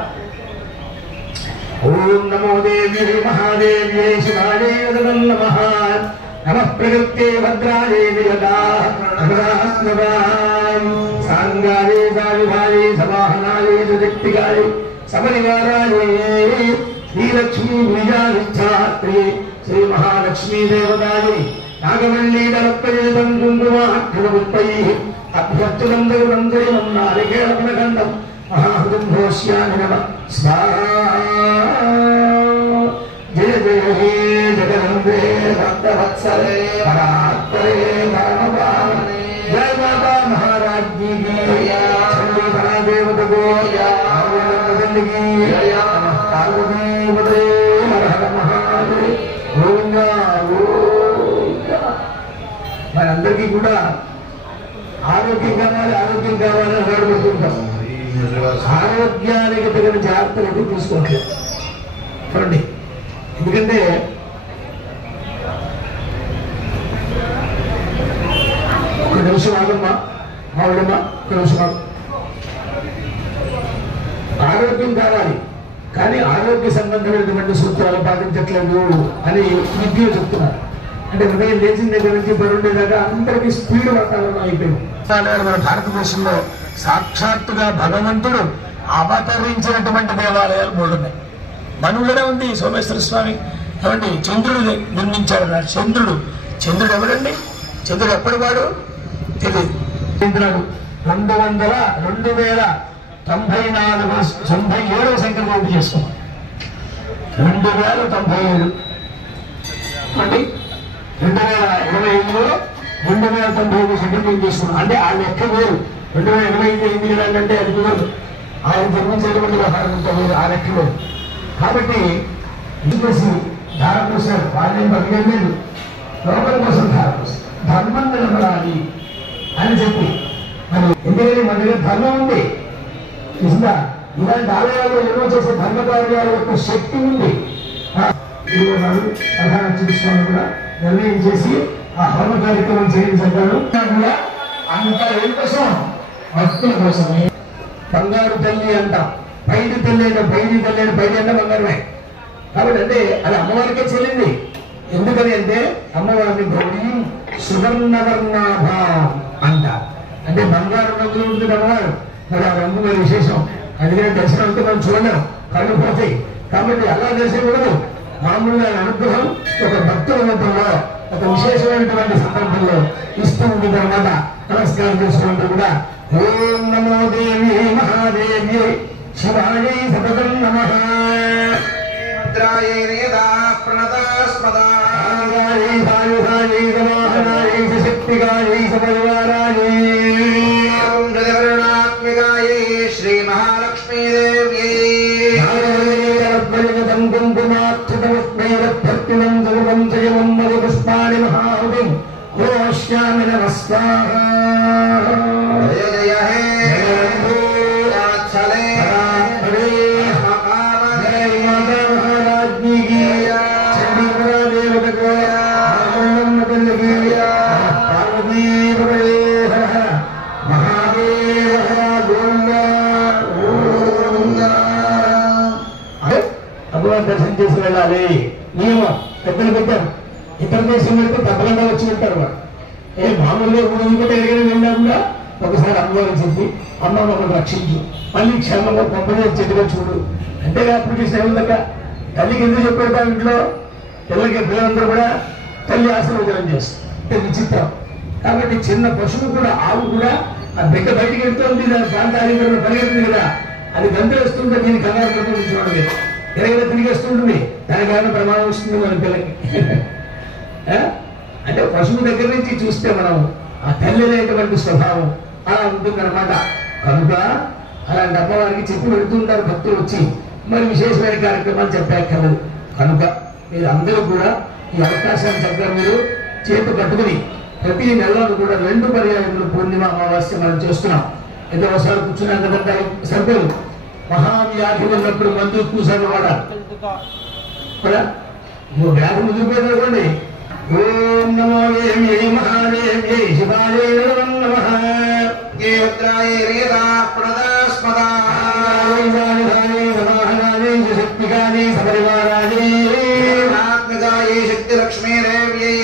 ఓం నమో దేవి మహాదేవ్యై శివాయై నమః. నమః ప్రకృతే భద్రాయై సాంగాయై సావిభాయై సవాహనాయై సుశక్తికాయై సమనివారాయై శ్రీలక్ష్మీ బీజాధిష్టాత్రి శ్రీ మహాలక్ష్మీ దేవతాయై నాగమల్లీదలప్పయేదం కుంకుమాక్షరముప్పైః అభ్యర్థులం దైవం నారికేళపురగంధం మహాహృదంభోష్యామి నమః స్వాహా. జయ జయ హే జగదంబే భక్తవత్సలే పరాత్పరే రామపావనే జయ మాతా మహారాజ్ఞీ చండీ పరాదేవత గోవిందీ పార్వతీపదే హర హర మహాదేవ గోవింద గోవింద. మనందరికీ కూడా ఆరోగ్యం కావాలి అని అడగబడుతుంటాం. ఆరోగ్యానికి తగిన జాగ్రత్తలు తీసుకోవట్లేదు చూడండి. ఎందుకంటే ఒక నిమిషం ఆగమ్మా, మావిడమ్మా, ఒక నిమిషం ఆగు. ఆరోగ్యం కావాలి కానీ ఆరోగ్య సంబంధమైనటువంటి సూత్రాలు పాటించట్లేదు అని విద్యలు చెప్తున్నారు. అంటే ఉదయం లేచిన దగ్గర నుంచి బరుండేదాకా అందరికీ స్పీడ్ వాతావరణం అయిపోయింది. మన భారతదేశంలో సాక్షాత్తుగా భగవంతుడు అవతరించినటువంటి దేవాలయాలు 3 ఉన్నాయి. మనలోనే ఉంది సోమేశ్వర స్వామి. కాబట్టి చంద్రుడు నిర్మించాడు. చంద్రుడు ఎవరండి? చంద్రుడు ఎప్పటి వాడు తెలియదు. చంద్రుడు 2097వ సంకల్పం చేసుకున్నాం. 2097 అంటే 2025లో 2095 సంకల్పం చేసుకున్నాం. అంటే ఆ లెక్క వేరు. 2025 ఏంటి అంటే అది కుదరదు. ఆయన జన్మించేటువంటి వ్యవహారంతో వేరు, ఆ లెక్క వేరు. కాబట్టి ఇంకేసి ధార పోసారు. వాళ్ళేం పనిలేదు, లోపల కోసం ధార పోసారు. ధర్మం నిలబడాలి అని చెప్పి మరి ఎందుకంటే మన దగ్గర ధర్మం ఉంది. నిజంగా ఇలాంటి ఆలయాల్లో ఎన్నో చేసే ధర్మ కార్యాల యొక్క శక్తి ఉంది. ప్రధాన స్వామి కూడా నిర్ణయం చేసి ఆ హోమ కార్యక్రమం చేయించారు. కూడా అంత ఏం కోసం? భక్తుల కోసమే. బంగారు తల్లి అంట, పైడి తల్లి అంటే బంగారమే. కాబట్టి అంటే అది అమ్మవారికే చెల్లింది. ఎందుకని అంటే అమ్మవారిని గౌరీ సువర్ణవర్ణాభ అంటారు. అంటే బంగారు రంగులు ఉంటుంది అమ్మవారు, మరి ఆ రంగు మరి విశేషం. అందుకని దర్శనం అయితే మనం చూడలేం, కళ్ళు పోతాయి. కాబట్టి అలా దర్శనం ఉండదు. మామూలుగా అనుగ్రహం ఒక భక్తుల రూపంలో ఒక విశేషమైనటువంటి సందర్భంలో ఇస్తూ ఉంటుంది అనమాట. నమస్కారం చేసుకుంటూ కూడా ఓం నమో దేవి మహాదేవి శివాయై సతతం నమః. శక్తిగాయై సపరివారాయై శ్రీ మహాలక్ష్మీదేవ్యై కుంకుమాక్షతమస్మేరభక్తినం సర్వం జయవం మధు పుష్పాణి మహాహుతం ఓష్యామి నమస్కార. జయ జయ హే దర్శనం చేసి వెళ్ళాలి. నియమం పెద్దలు పెట్టారు. ఇతర దేశం పెడితే తప్పకుండా వచ్చి ఉంటారు. వాడు మామూలుగా ఊరికంటే ఎరగని వెళ్ళినా కూడా ఒకసారి అమ్మవారు చెప్పి అమ్మ మమ్మల్ని రక్షించు, మళ్ళీ క్షేమంగా పంపని చెట్టుగా చూడు. అంతేగా అప్లికేషన్ ఏముందక తల్లికి ఎందుకు చెప్పాడు ఇంట్లో పిల్లలకి పిల్లలందరూ కూడా తల్లి ఆశీర్వచనం చేస్తారు. విచిత్రం. కాబట్టి చిన్న పశువు కూడా ఆవు కూడా ఆ బిడ్డ బయటికి వెళ్తుంది, దాని ప్రాంతానికి పరిగెత్తుంది కదా, అది గంతులేస్తుంటే దీన్ని కంగారు పడుతుంది చూడండి. ఎరగైనా తిరిగేస్తుంటుంది, దానికైనా ప్రమాదం వస్తుంది మన పిల్లకి. అంటే పశువు దగ్గర నుంచి చూస్తే మనం ఆ తల్లి అనేటువంటి స్వభావం అలా ఉంటుందన్నమాట. కనుక అలాంటి అమ్మవారికి చెప్పి వెళుతుంటారు భక్తులు వచ్చి, మరి విశేషమైన కార్యక్రమాలు చెప్పాకలేదు. కనుక మీరు అందరూ కూడా ఈ అవకాశాన్ని చక్కగా మీరు చేతి పట్టుకుని ప్రతి నెలలో కూడా 2 పర్యాయములు పూర్ణిమ అమావాస్య మనం చేస్తున్నాం. ఏదో ఒకసారి కూర్చున్నాం కదంటే సభ్యులు మహావ్యాధి ఉన్నప్పుడు మందు కూసాను వాడాలి. వ్యాధి ముదిరిపోయిందనుకోండి, ఓం నమో దేవ్యై మహాదేవ్యై శివాయై నమః. శక్తిగాని సపరివారాయై శక్తి లక్ష్మీదేవ్యై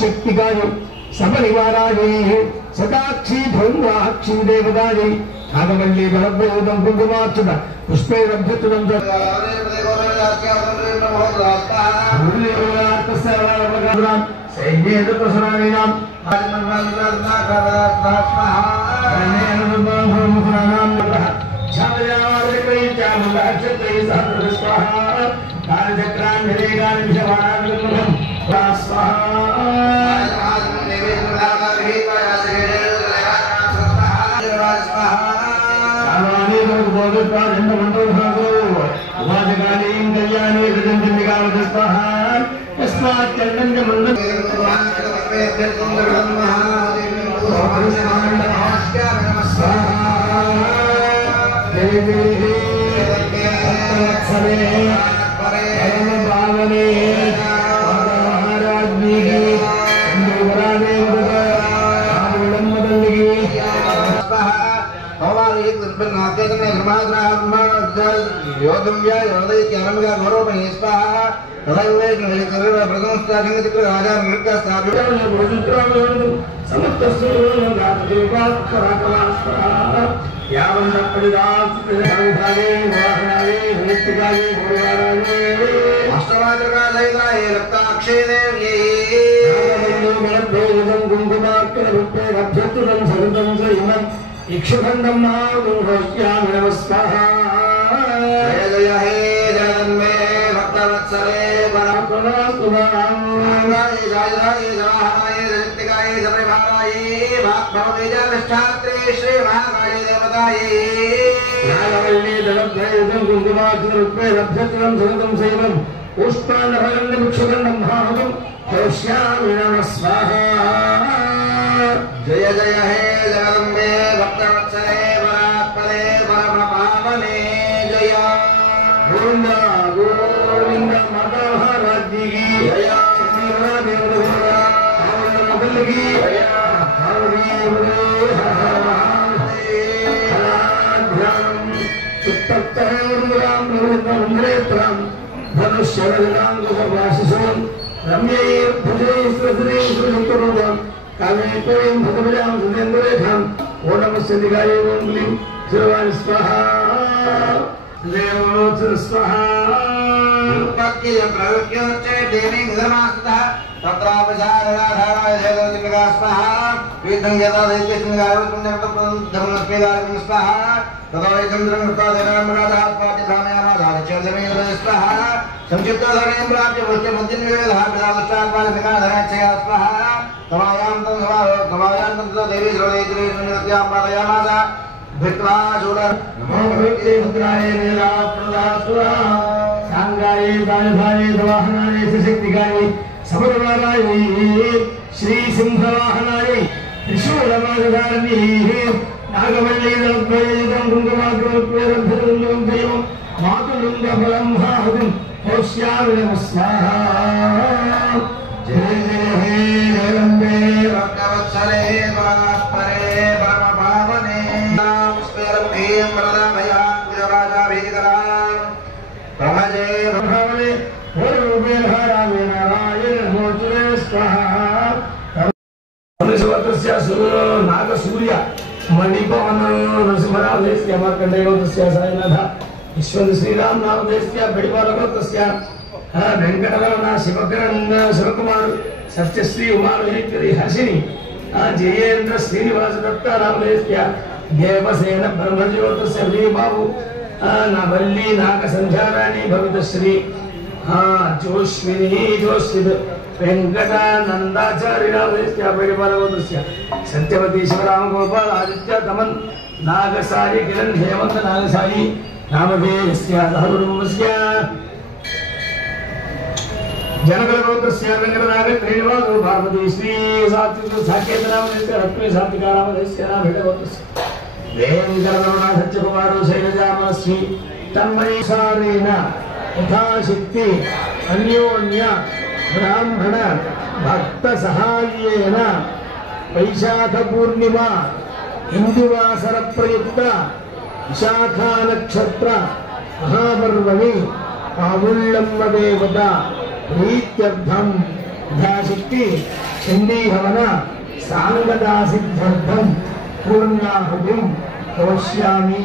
శక్తిగాని సపరివారాయై సదాక్షి ధౌమ్రాక్షి దేవదాయై నాగవల్లి బలభూతం కుంకుమార్చుత పుష్పైరభ్యుతం సైన్యేతపసరాణీనాం इक्षुखंडम नाम स्वाहा जय जय हे जगन्मे भक्तवत्सले जय जय जवाहराय ऋतिकाय जयभाराय भागवतेजनिष्ठात्रे श्री महाकाली देवताये नागवल्ली दलद्वयं कुंकुमार्चनरूपे रभ्यत्रं सततं सेवं पुष्पाण्डभगण्डं इक्षुखंडं महाहुतं कौश्यामि नमः स्वाहा जय जय हे जगन्मे भक्तवत्सले परात्परे परमपावने जय गोविंद गोविंद माता महाराज की जय की श्री सिंहवाहनाय त्रिशूलमाधारणी नागवल्ली मातुलिंगफलंभाहुं कौश्यामि नमः स्वाहा जय जय हे जगन्मे भक्तवत्सले परात्परे परमपावने नमस्ते वरदाभयां गुजराजाभिकरां प्रभजे प्रभावने वरुणे धारामे नारायण मोचने स्वाहा नागसूर्य मणिपवन नरसिंहरावस्य मार्कंडेयस्य सायनाथ विश्वनाथ श्रीराम नामदेस्य बड़िवालगोत्रस्य वेंकटरमण शिवकरण शिवकुमार सत्यश्री उमामहेश्वरी हसिनी जयेन्द्र श्रीनिवास दत्त नामदेस्य देवसेन ब्रह्मज्योतिस्य वीरबाबु नवल्ली नाग संध्याराणी भवितश्री जोश्विनी जोश्विद वेंकटानंदाचार्य नामदेस्य बड़िवालगोत्रस्य सत्यवती शिवराम गोपाल आदित्य दमन नागसाई किरण हेमंत नागसाई नामधेयस्य धर्मस्य जनकलगोत्रस्य वेंकटनाग श्रीनिवास पार्वती श्री सात्विक साकेत नामदेस्य रत्ने सात्विका नामदेस्य भेटगोत्रस्य वेंकटरमण सत्यकुमार शैलजामश्री तन्मयसारेण यथाशक्ति अन्योन्य ब्राह्मण भक्त सहायेन वैशाख पूर्णिमा हिंदुवासर प्रयुक्त विशाखा नक्षत्र महापर्वणि पावुल्लम्ब देवता प्रीत्यर्थं यथाशक्ति चंडी हवन सांगदा सिद्ध्यर्थं पूर्णाहुतिं करिष्यामि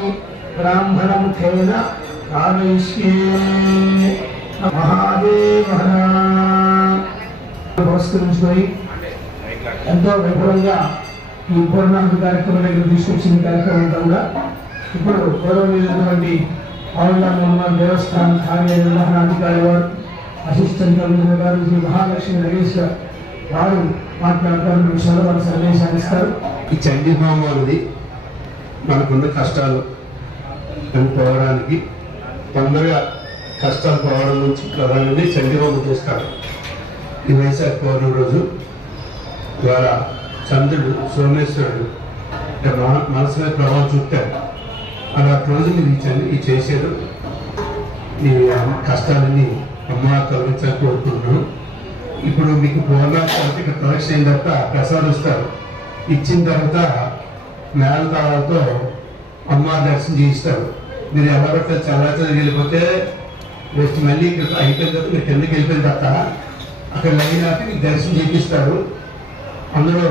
ब्राह्मण मुखेन कारयिष्ये महादेव నమస్కరించుకొని ఎంతో వైభవంగా ఈ పూర్ణాహుతి కార్యక్రమం దగ్గర తీసుకొచ్చిన కార్యక్రమం అంతా కూడా ఇప్పుడు గౌరవనీయులైనటువంటి ఆవుల దేవస్థానం కార్య నిర్వహణాధికారి వారు అసిస్టెంట్ కమిషనర్ గారు శ్రీ మహాలక్ష్మి నగేష్ వారు మాట్లాడతారు విషయాలు వారు సందేశాన్ని ఇస్తారు. ఈ చండీ హోమం అనేది మనకున్న కష్టాలు పోవడానికి తొందరగా కష్టాలు పోవడం నుంచి ప్రధానంగా చండీ హోమం చేస్తారు. ఈ వైశాఖ పౌర్ణమి రోజు ద్వారా చంద్రుడు సోమేశ్వరుడు మనసు మీద ప్రభావం చూపుతారు. అలా రోజు మీరు ఈ చేసేది ఈ కష్టాలన్నీ అమ్మ తొలగించాలని కోరుకుంటున్నాను. ఇప్పుడు మీకు పూర్ణాచార్య ఇక్కడ ప్రదక్షిణ అయిన తర్వాత ప్రసాదం ఇస్తారు. ఇచ్చిన తర్వాత మేళతాళాలతో అమ్మ దర్శనం చేయిస్తారు. మీరు ఎవరైతే చల్లాచలు వెళ్ళిపోతే నెక్స్ట్ మళ్ళీ అయిపోయిన తర్వాత మీరు కిందకి వెళ్ళిపోయిన తర్వాత అక్కడ లైన్ ఆపి మీకు దర్శనం చేపిస్తారు. అందరూ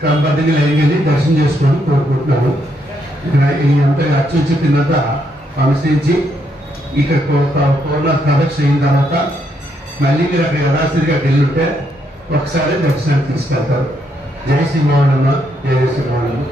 క్రమబద్ధంగా లైన్ వెళ్ళి దర్శనం చేసుకోవాలని కోరుకుంటున్నాను. ఇక్కడ ఈ అంతగా అచ్చుచ్చి కిందంతా అనుసరించి ఇక్కడ పూర్ణ ప్రదక్షిణ అయిన తర్వాత మళ్ళీ మీరు అక్కడ యథాస్థితిగా ఢిల్లుంటే ఒకసారి దర్శనానికి తీసుకెళ్తారు. జై శ్రీమోహనమ్మ, జై శ్రీమోహనమ్మ.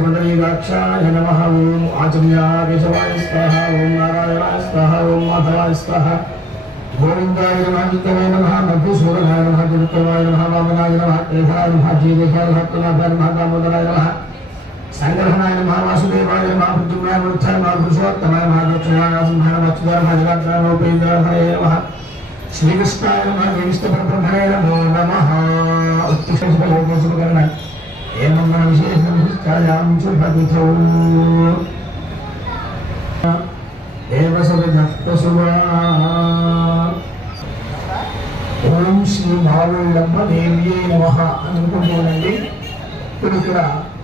मंडलीकाक्षाय नमः। ओम आचम्याकेशवाय स्वाहा। ओम नारायणाय स्वाहा। ओम माधवाय स्वाहा। गोविंदाय नमः। नित्याय नमः। मधुसूदनाय नमः। जगत्तवाय नमः। वामनाय नमः। केशाय नमः। जीवेशाय नमः। तुलाभाय नमः। दामोदराय नमः। संग्रहणाय नमः। वासुदेवाय नमः। प्रद्युम्नाय नमः। पुरुषोत्तमाय नमः। दक्षिणाय सिंहाय नमः। अच्युताय नमः। जगत्ताय नमः। उपेन्द्राय नमः। श्रीकृष्णाय नमः। देवीस्तपरब्रह्मणे नमो नमः। उत्तिष्ठलोकोत्सवकरणाय एवं विशेषायां शुभतिथौ देवसविदत्तसुवा। ओम श्री भावल्लम्म देव्ये नमः అనుకుంటున్నానండి. ఇప్పుడు ఇక్కడ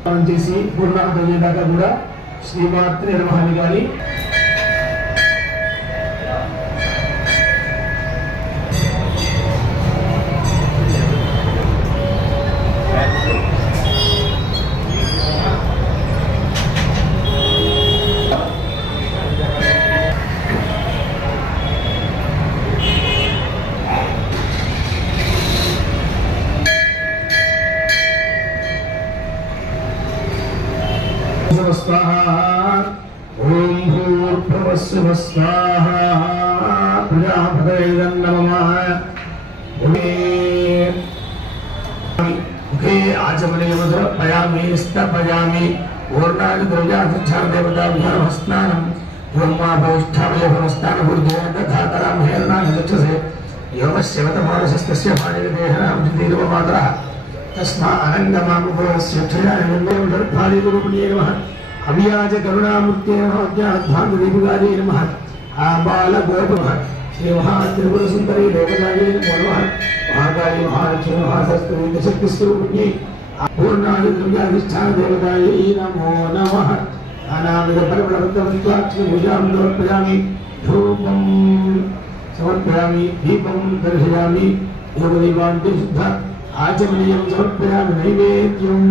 మనం చేసి పూర్ణాహుతి అయ్యేదాకా కూడా శ్రీమాత్రే నమః అని కానీ स्वाहा। ओम भूर्भुवस्सुः स्वाहा। प्रजापतये नमः। मुखे आचमनीयमधुरपयामि स्तपयामि। ओर्णादि द्रव्याधिष्ठान देवताभ्यां स्नानम्। ब्रह्माभौष्ठावयभवस्नानभूर्जय तथा करामि हेरणानि चक्षसे। योगस्य वतमानसस्तस्य पाणिदेहनां जितीर्वमातरः तस्मा अनङ्गमामुपवस्य क्षयाय निर्मलदर्भादिगुरुपुण्ये नमः। अव्याज करुणामूर्ते नमः। अज्ञानध्वान्तदीपिकायै नमः। आबालगोपमः। श्रीमहात्रिपुरसुन्दरी लोकदायै नमो नमः। महाकाली महालक्ष्मी महासरस्वती दशक्तिस्वरूपिण्यै पूर्णादिद्रव्याधिष्ठानदेवतायै नमो नमः। नानाविधपरिमलवृत्तवृत्ताक्षपूजां समर्पयामि। धूपं समर्पयामि। दीपं दर्शयामि। योगदीपान्ते शुद्ध आचमनीयं समर्पयामि। नैवेद्यम्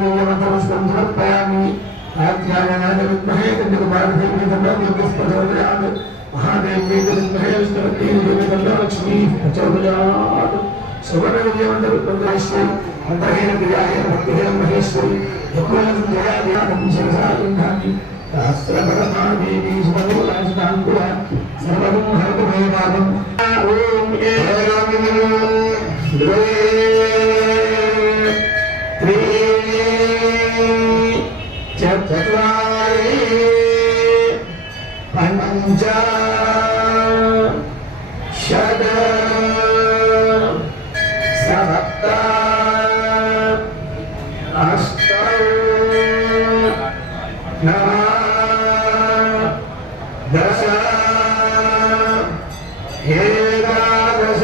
नीलमतमस्तं समर्पयामि आध्यात्मनाय विद्महे कन्याकुमारी प्रचोदयात् महादेवी विद्महे विष्णुपत्नी लक्ष्मी प्रचोदयात् सुवर्णविजयमण्डलश्री अंतहीन क्रियाय भक्तिहीन महेश्वरी यज्ञं जयादिनाथं शिरसायुधानि सहस्रभरमादेवी सुमधुराजिताङ्कुरा सर्वं हरतुमेवाहम् ॐ चत्वारि पञ्च षड् सप्त अष्ट नव दश एकादश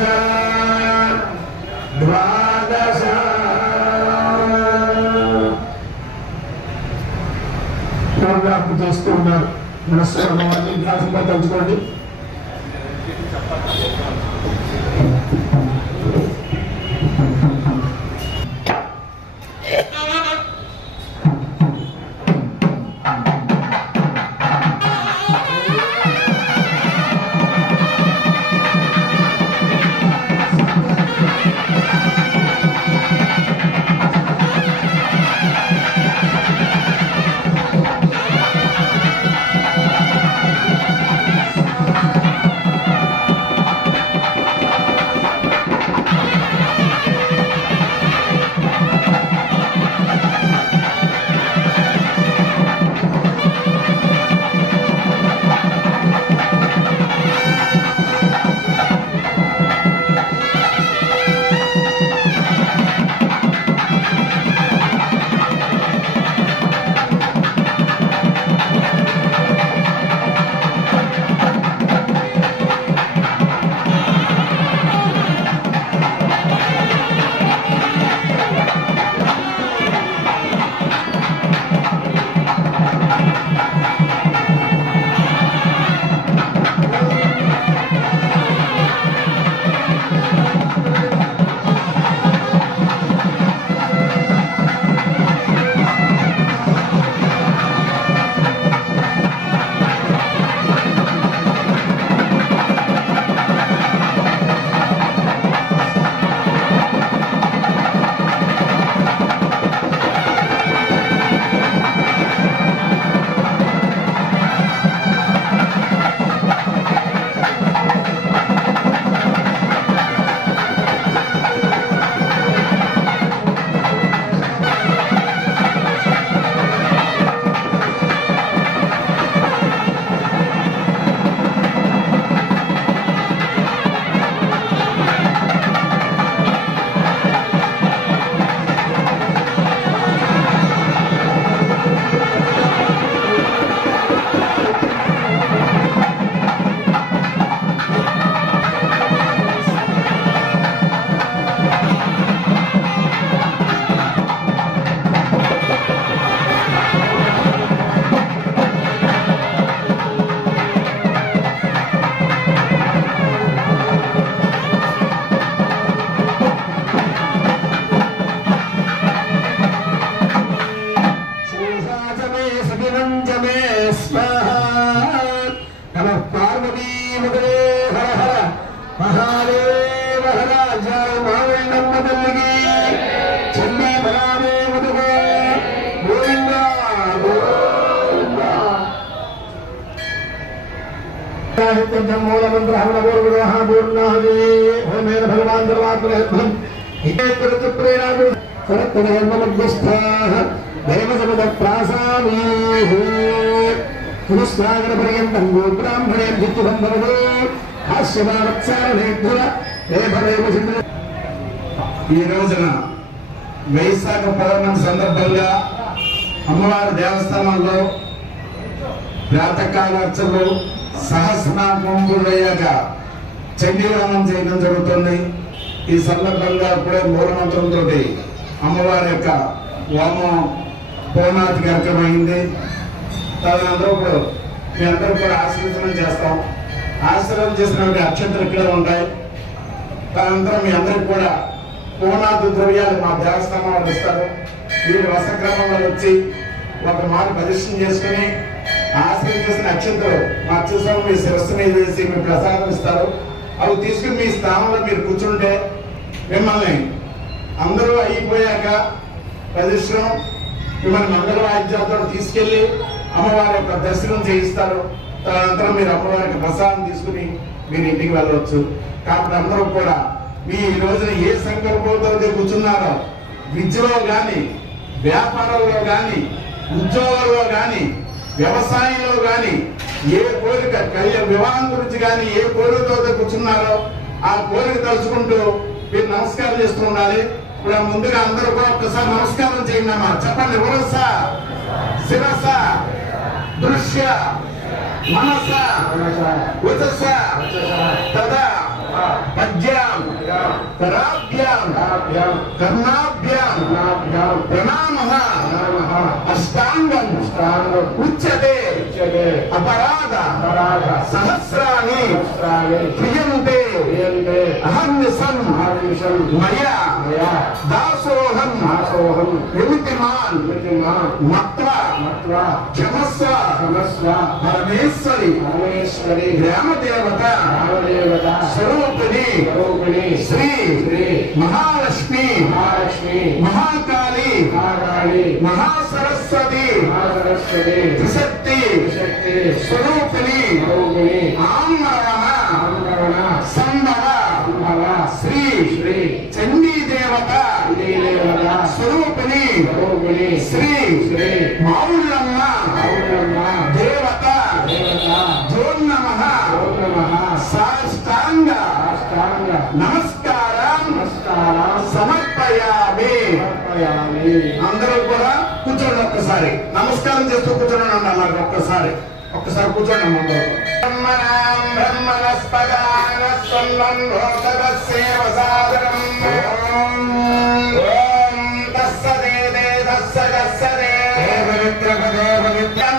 द्वादश ప్రోగ్రామ్ చేస్తూ ఉన్నారు. మనస్సు అమ్మవారిని విలాసంగా తలుచుకోండి. ఈ రోజున వైశాఖ పౌర్ణమి సందర్భంగా అమ్మవారి దేవస్థానంలో ప్రాతకాల అర్చనలు సహస్రనామం పూర్తయ్యాక చండీహోమం చేయడం జరుగుతుంది. ఈ సందర్భంగా ఇప్పుడే మూలమంత్రంతో అమ్మవారి యొక్క హోమం పూర్ణాతి కార్యక్రమం అయింది. తదనంతరం ఇప్పుడు మీ అందరూ కూడా ఆశీర్వచనం చేస్తాం. ఆశీర్వచనం చేసినటువంటి అక్షంతలు ఇక్కడ ఉంటాయి. తదనంతరం మీ అందరికి కూడా పూర్ణార్థ ద్రవ్యాలు మా దేవస్థానం వాళ్ళు ఇస్తారు. మీరు వసక్రమంలో వచ్చి ఒక మాట ప్రదర్శన చేసుకుని ఆశ్రయం చేసిన అక్షంతలు మా అత్యవసరం మీ శిరస్సు మీద వేసి మీ ప్రసాదం ఇస్తారు. అవి తీసుకుని మీ స్థానంలో మీరు కూర్చుంటే మిమ్మల్ని అందరూ అయిపోయాక ప్రదర్శనం మిమ్మల్ని మంగళ వాయిద్యాలతో తీసుకెళ్లి అమ్మవారి యొక్క దర్శనం చేయిస్తారు. తదనంతరం మీరు అమ్మవారికి ప్రసాదం తీసుకుని మీరు ఇంటికి వెళ్ళవచ్చు. కాబట్టి అందరూ కూడా మీ ఈ రోజున ఏ సంకల్పంతో కూర్చున్నారో విద్యలో కానీ, వ్యాపారంలో కానీ, ఉద్యోగంలో కానీ, వ్యవసాయంలో కానీ ఏ కోరిక వివాహం గురించి కానీ ఏ కోరికతో కూర్చున్నారో ఆ కోరిక తలుచుకుంటూ మీరు నమస్కారం చేస్తూ ఉండాలి. ఇప్పుడు ముందుగా అందరూ కూడా ఒక్కసారి నమస్కారం చేయండి అమ్మా. చెప్పండి. ఉరస శిరస దృశ్య మనస ఉదస తదా పద్యాం కరాభ్యాం కర్ణాభ్యాం ప్రణామః అష్టాంగం ఉచ్యతే అపరాధ సహస్రాణి క్రియంతే అహర్నిశం మయా దాసోహం విమితిమాన్ మత్వా క్షమస్వ పరమేశ్వరి గ్రామదేవత స్వరూపిణి శ్రీ మహాలక్ష్మి మహాకాళి మహాసరస్వతి త్రిశక్తి స్వరూపిణి ఆంగరణ సంభవ శ్రీ చండీ దేవత స్వరూపిణి శ్రీ మావుళ్ళమ్మ దేవత జోన్నమః సాష్టాంగ నమస్కారం సమర్పయామి. అందరూ కూడా కూర్చోండి. ఒక్కసారి నమస్కారం చేస్తూ కూర్చొని ఉండాలి. నాకు ఒక్కసారి కూర్చోండి అమ్మ. బ్రహ్మణాం బ్రహ్మణస్పదాన స్వన్నం లోకదస్యేవ సాదరం ఓం తస్సదే తస్సదే దేవవిత్రపదే పవిత్రం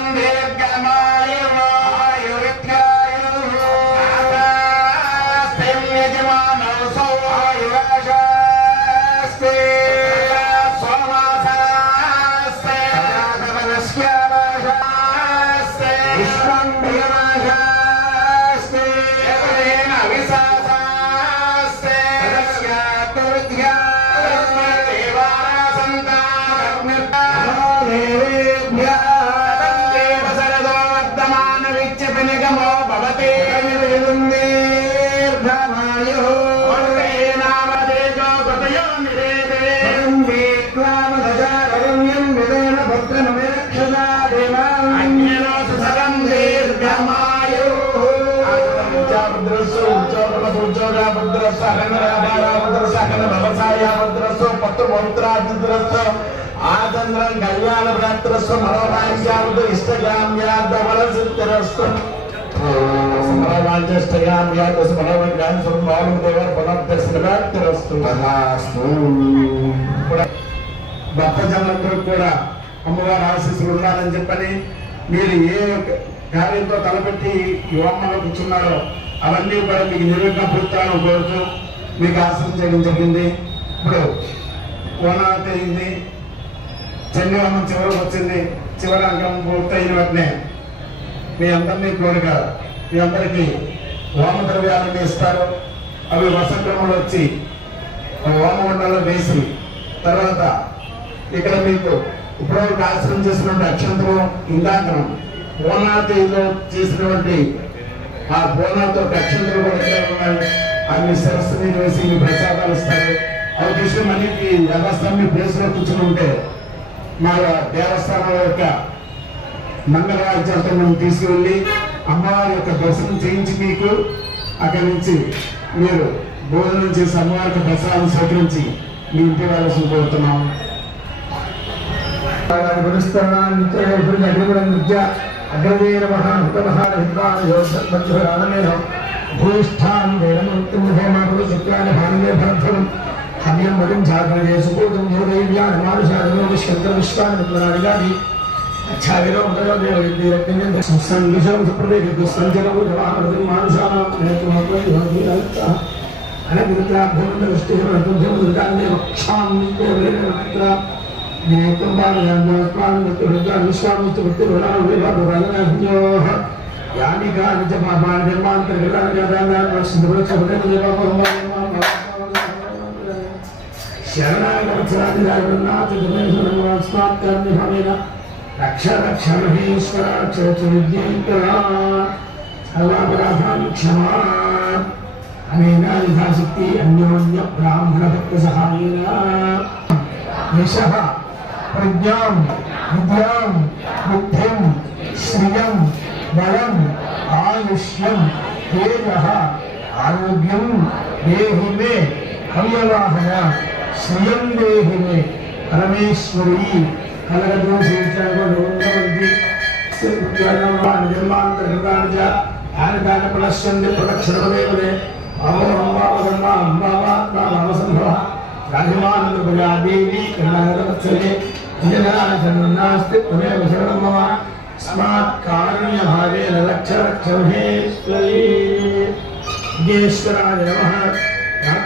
ఆచంద్రం కళ్యాణ ప్రాప్తిరస్తు మనోవాంఛావతు ఇష్టగామ్యార్థఫలసిద్ధిరస్తు మనోవాంఛిష్టగామ్యార్థ మనోవాంఛావతు మనోవాంఛావతు పునర్దర్శనప్రాప్తిరస్తు. భక్తజనులందరూ కూడా అమ్మవారి ఆశీస్సులు ఉండాలని చెప్పని మీరు ఏ కార్యంతో తలపెట్టి యువమ్మలో కూర్చున్నారో అవన్నీ కూడా మీకు నిర్విఘ్న పూర్తాలను కోరుతూ మీకు ఆశ్రయం చేయడం జరిగింది. ఇప్పుడు ఓనావతి అయింది, చండీవనం చివరికి వచ్చింది. చివరి అంకం పూర్తయిన వెంటనే మీ అందరినీ కోరిక మీ అందరికీ హోమద్రవ్యాలను ఇస్తారు. అవి వసక్రమంలో వచ్చి హోమగుండంలో వేసి తర్వాత ఇక్కడ మీకు ఇప్పటివరకు ఆశ్రయం చేసినటువంటి అక్షంతరం ఇందాకనం ఓనావతిలో చేసినటువంటి ఆ బోనాలతో అక్షంతలు కూడా ఇక్కడ ఉన్నాయి. అన్ని శిరస్సు మీద వేసి మీ ప్రసాదాలు ఇస్తారు. అవి తీసుకుని మళ్ళీ యథాస్థానం మీ ప్లేస్ లో కూర్చుని ఉంటే మా దేవస్థానం యొక్క మంగళవాద్యాలతో మనం తీసుకువెళ్ళి అమ్మవారి యొక్క దర్శనం చేయించి మీకు అక్కడి నుంచి మీరు భోజనం చేసి అమ్మవారికి ప్రసాదం స్వీకరించి మీ ఇంటి వెళ్ళాల్సి కోరుతున్నాం. అగ్రవీర మహానుతమహారహితానయోధర్మధ్యురాణమేన భూష్ఠాన్ వేదమంత్రిమహేమాకులు శుక్రాన్ని భానులే భరద్భరం హవ్యం వరం జాగరణే సుపోతం యోగైవ్యాన్ మానుషాదనో విశ్వంతర విశ్వాన్ విద్వనాని గాది అచ్ఛావిరో ఉదరో దేవైద్యరత్నం సంసంవిషం సుప్రవేదిత సంజనో జవాహరదం మానుషానాం నేత్రమత్వం యోగిరాత్త रक्ष रक्ष महेश्वर रक्ष विद्येकरा सर्वापराधान् क्षमा अनेना यथाशक्ति अन्योन्य ब्राह्मण भक्त सहायेन यशः प्रज्ञां विद्यां बुद्धिं श्रियं बलं आयुष्यं तेजः आरोग्यं देहि मे हव्यवाहन श्रियं देहि मे परमेश्वरी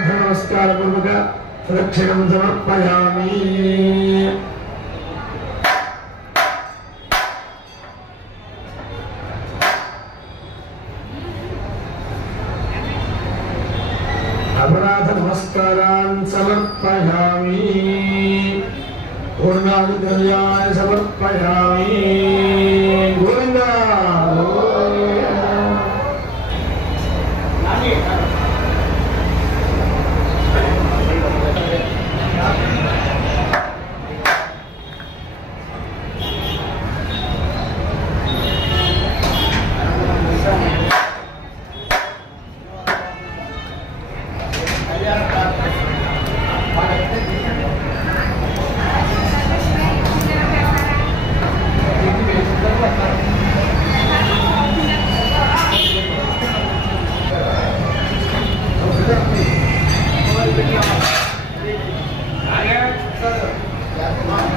नमस्कार पूर्वक प्रदक्षिणं समर्पयामि। अपराध नमस्कारान् समर्पयामि। पूर्णाहुतिर्याय समर्पयामि। गोविन्दा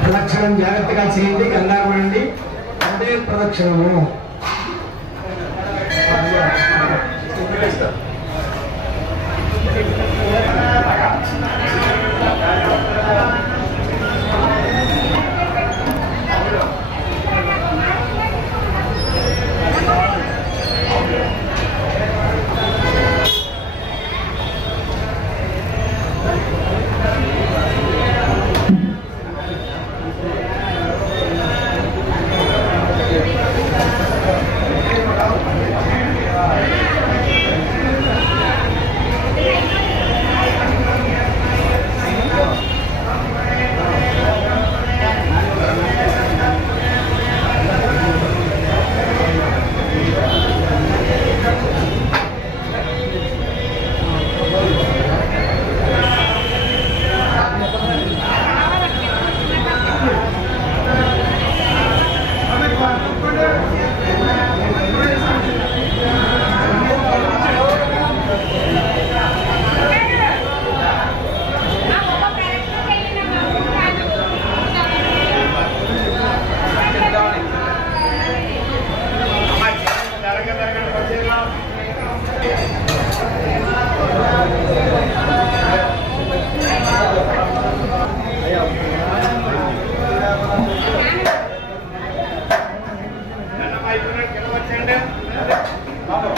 ప్రదక్షిణం జాగ్రత్తగా చేయండి, కంగారు పడండి. అదే ప్రదక్షిణము. Bapak.